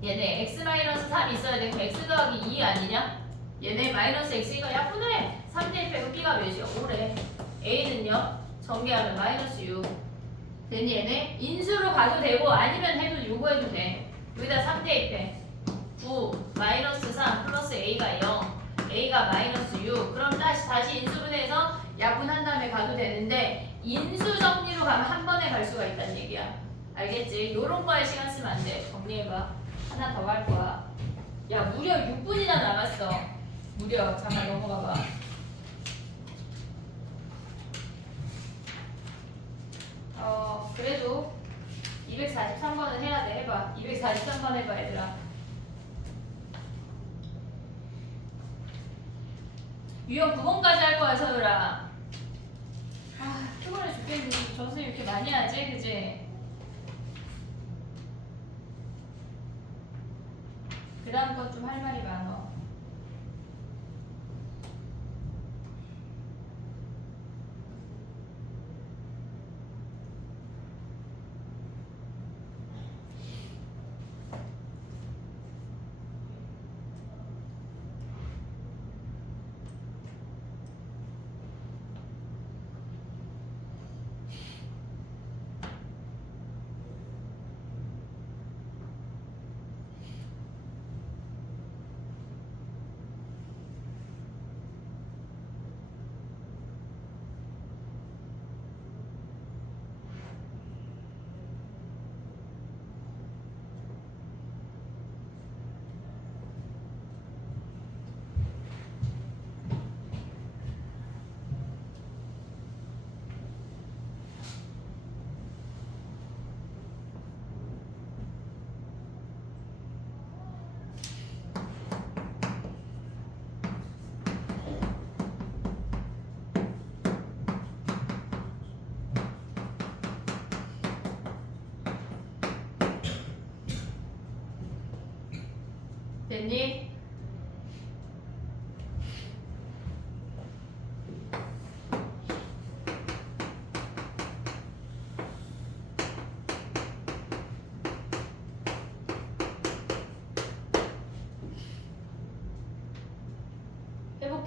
얘네 x-3 있어야 돼. 그럼 x 더하기 2 아니냐? 얘네 마이너스 x가 약분해. 3 대입해도 b가 몇이야? 5래. a는요? 전개하면 마이너스 6. 됐니 얘네? 인수로 가도 되고 아니면 해도 요거 해도 돼. 여기다 3 대입해. 9 마이너스 3 플러스 a가 0. a가 마이너스 6. 그럼 다시 인수분해해서 약분한 다음에 가도 되는데 인수 정리로 가면 한 번에 갈 수가 있다는 얘기야. 알겠지? 요런 거에 시간 쓰면 안 돼. 정리해봐. 하나 더 갈 거야. 야 무려 6분이나 남았어. 무려. 잠깐 넘어가봐. 그래도 243번은 해야 돼. 해봐. 243번 해봐 얘들아. 유형 9번까지 할 거야 서율아. 아 피곤해 죽겠는데 저 선생님 이렇게 많이 하지? 그지? 그 다음 건 좀 할 말이 많어. 됐니?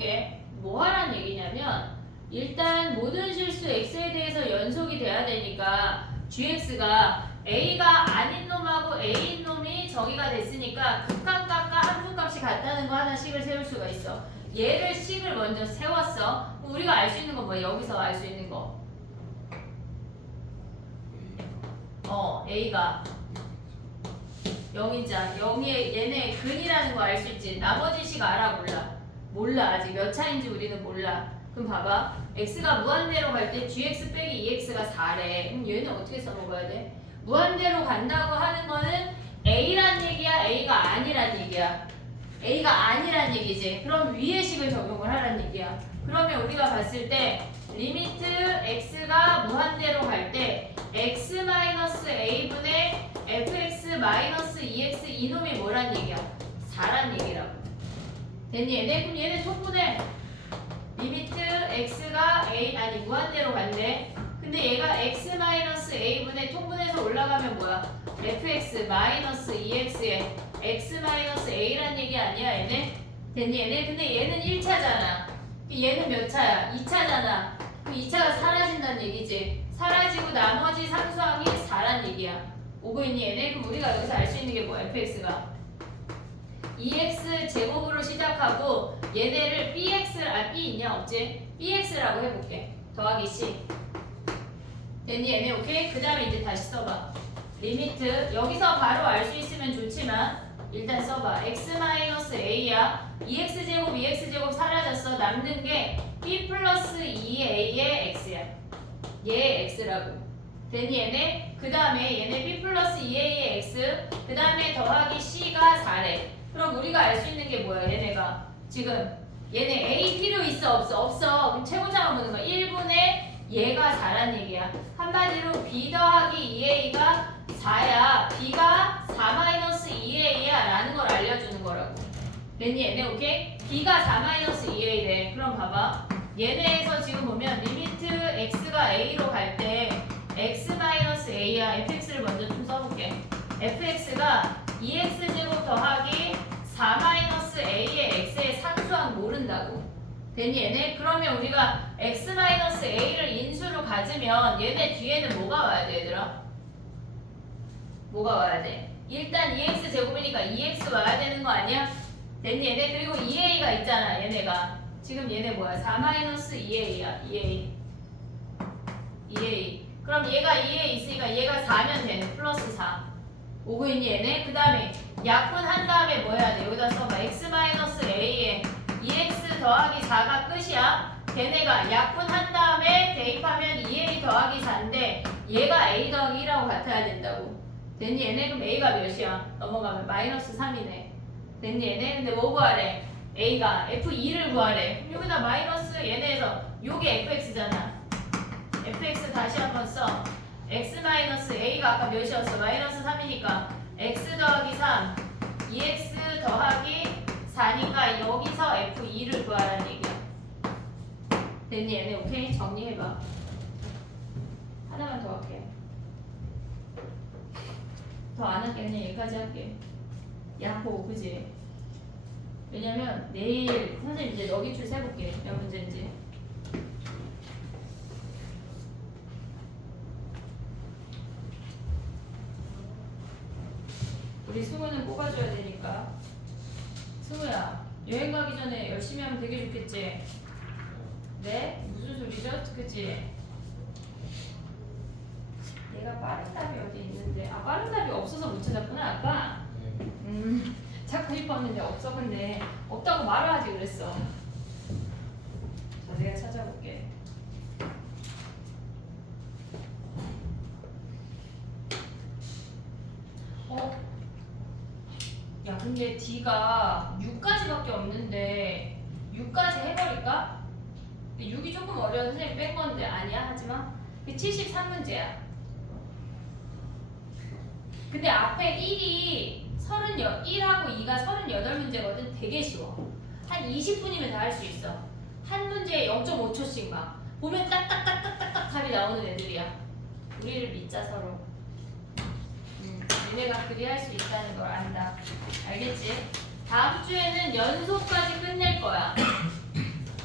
써볼게. 뭐 하란 얘기냐면 일단 모든 실수 x에 대해서 연속이 돼야 되니까 gx가 a가 아닌 놈하고 a인 놈이 정의가 됐으니까 극한값과 함수값이 같다는 거 하나씩을 세울 수가 있어. 얘를 식을 먼저 세웠어. 우리가 알 수 있는 건 뭐야? 여기서 알 수 있는 거. a가 0이자 0의 얘네 근이라는 거 알 수 있지. 나머지 식 알아 몰라? 몰라. 아직 몇 차인지 우리는 몰라. 그럼 봐봐. x가 무한대로 갈 때 gx 빼기 2x가 4래. 그럼 얘는 어떻게 써먹어야 돼? 무한대로 간다고 하는 거는 a란 얘기야? a가 아니란 얘기야? a가 아니란 얘기지. 그럼 위의 식을 적용을 하란 얘기야. 그러면 우리가 봤을 때 리미트 x가 무한대로 갈 때 x-a분의 fx-2x 이놈이 뭐란 얘기야? 4란 얘기라고. 됐니? 얘네? 그럼 얘네 통분해. 리미트 x가 a 아니 무한대로 간대. 근데 얘가 x-a분의 통분해서 올라가면 뭐야? fx-2x에 x-a란 얘기 아니야 얘네? 됐니? 얘네? 근데 얘는 1차잖아. 얘는 몇 차야? 2차잖아. 그 2차가 사라진다는 얘기지. 사라지고 나머지 상수항이 4란 얘기야. 오고 있니 얘네? 그럼 우리가 여기서 알 수 있는 게 뭐야? fx가 2x 제곱으로 시작하고 얘네를 bx b 있냐? 없지? bx라고 해볼게. 더하기 c. 됐니 얘네? 오케이? 그 다음에 이제 다시 써봐. 리미트 여기서 바로 알 수 있으면 좋지만 일단 써봐. x-a야. 2x제곱 2x제곱 사라졌어. 남는 게 b 플러스 2a의 x야. 얘의 x라고. 됐니 얘네? 그 다음에 얘네 b 플러스 2a의 x 그 다음에 더하기 c가 4래. 그럼 우리가 알 수 있는 게 뭐야? 얘네가 지금 얘네 a 필요 있어 없어? 없어. 그럼 최고차가 보는 거야. 1분의 얘가 4란 얘기야. 한마디로 b 더하기 2a가 4야. b가 4-2a야 라는 걸 알려주는 거라고. 됐니 얘네? 오케이? b가 4-2a래. 그럼 봐봐. 얘네에서 지금 보면 리미트 x가 a로 갈 때 x-a야. fx를 먼저 좀 써볼게. fx가 2x제곱 더하기 4-a의 x의 상수항 모른다고. 됐니 얘네? 그러면 우리가 x-a를 인수로 가지면 얘네 뒤에는 뭐가 와야 돼 얘들아? 뭐가 와야 돼? 일단 2x제곱이니까 2x 와야 되는 거 아니야? 됐니 얘네? 그리고 2a가 있잖아 얘네가. 지금 얘네 뭐야? 4-2a야 2a. 그럼 얘가 2a 있으니까 얘가 4면 되네. 플러스 4. 오고 있니 얘네? 그 다음에 약분한 다음에 뭐 해야 돼? 여기다 써봐. x-a에 2x 더하기 4가 끝이야. 걔네가 약분한 다음에 대입하면 2a 더하기 4인데 얘가 a 더하기 1하고 같아야 된다고. 됐니 얘네? 그럼 a가 몇이야? 넘어가면 마이너스 3이네. 됐니 얘네? 근데 뭐 구하래? a가 f2를 구하래. 그럼 여기다 마이너스 얘네에서 요게 fx잖아. fx 다시 한번 써. x-a가 아까 몇이었어? 마이너스 3이니까 x 더하기 3 2x 더하기 4니까 여기서 f2를 구하라는 얘기야. 됐니 얘네? 오케이? 정리해봐. 하나만 더 할게. 더 안 할게. 그냥 여기까지 할게. 야호 그지? 왜냐면 내일 선생님 이제 너기출 세볼게. 몇 문제인지. 우리 승우는 뽑아줘야 되니까. 승우야, 여행 가기 전에 열심히 하면 되게 좋겠지? 네? 무슨 소리죠? 그치? 얘가 빠른 답이 어디 있는데. 아, 빠른 답이 없어서 못 찾았구나 아까? 찾고 싶었는데 없어. 근데 없다고 말을 하지 그랬어. 자, 내가 찾아볼게. 야, 근데 D가 6까지밖에 없는데 6까지 해버릴까? 6이 조금 어려워서 선생님 뺀 건데 아니야? 하지마. 73문제야. 근데 앞에 1하고 2가 38문제거든. 되게 쉬워. 한 20분이면 다 할 수 있어. 한 문제에 0.5초씩 막 보면 딱딱딱딱딱딱 답이 나오는 애들이야. 우리를 믿자 서로. 얘네가 그리 할 수 있다는 걸 안다. 알겠지? 다음 주에는 연속까지 끝낼 거야.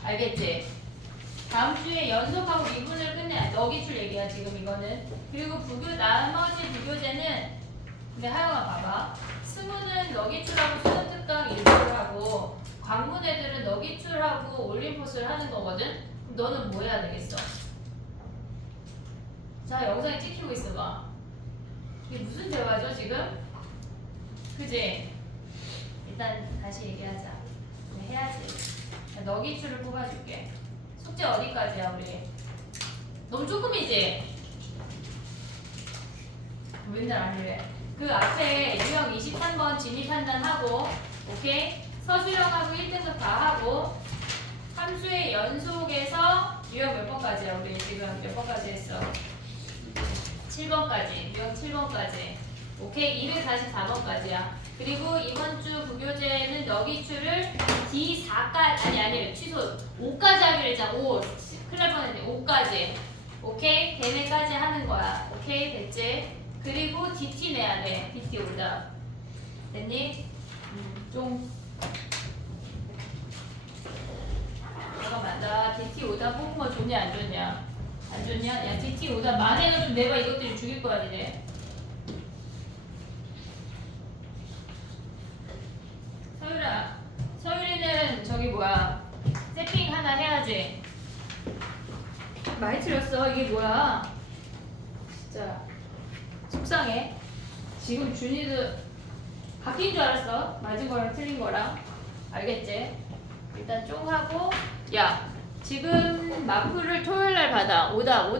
알겠지? 다음 주에 연속하고 미분을 끝내. 너기출 얘기야 지금 이거는. 그리고 나머지 부교재는 근데 하영아 봐봐. 승우는 너기출하고 수능 특강 일부를 하고 관문 애들은 너기출하고 올림포스를 하는 거거든. 그럼 너는 뭐 해야 되겠어? 자 영상에 찍히고 있어봐. 이게 무슨 대화죠 지금? 그지? 일단 다시 얘기하자. 해야지. 너기출을 뽑아줄게. 숙제 어디까지야 우리? 너무 조금이지? 맨날 안 이래. 그 앞에 유형 23번 진입 판단하고 오케이? 서술형하고 1등급 다 하고 함수의 연속에서 유형 몇 번까지야 우리 지금 몇 번까지 했어? 7번까지. 유형 7번까지. 오케이? 244번까지야. 그리고 이번 주 부교재는 너기출을 D4까지 아니 취소 5까지 하기로 했잖아. 5 큰일 날 뻔했네. 5까지. 오케이? 걔네까지 하는 거야. 오케이? 됐지? 그리고 DT 내야 돼. DT 오답. 됐니? 좀 잠깐만 나 DT 오답 뽑은 거 좋냐 안 좋냐? 안 좋냐? 야 DT 오답 만회는 좀 내봐. 이것들이 죽일 거야 니네. 서율아, 서율이는 저기 뭐야 세핑 하나 해야지. 많이 틀렸어. 이게 뭐야? 진짜 속상해. 지금 준이도 바뀐 줄 알았어. 맞은 거랑 틀린 거랑. 알겠지? 일단 쫑 하고 야 지금 마프를 토요일날 받아. 오답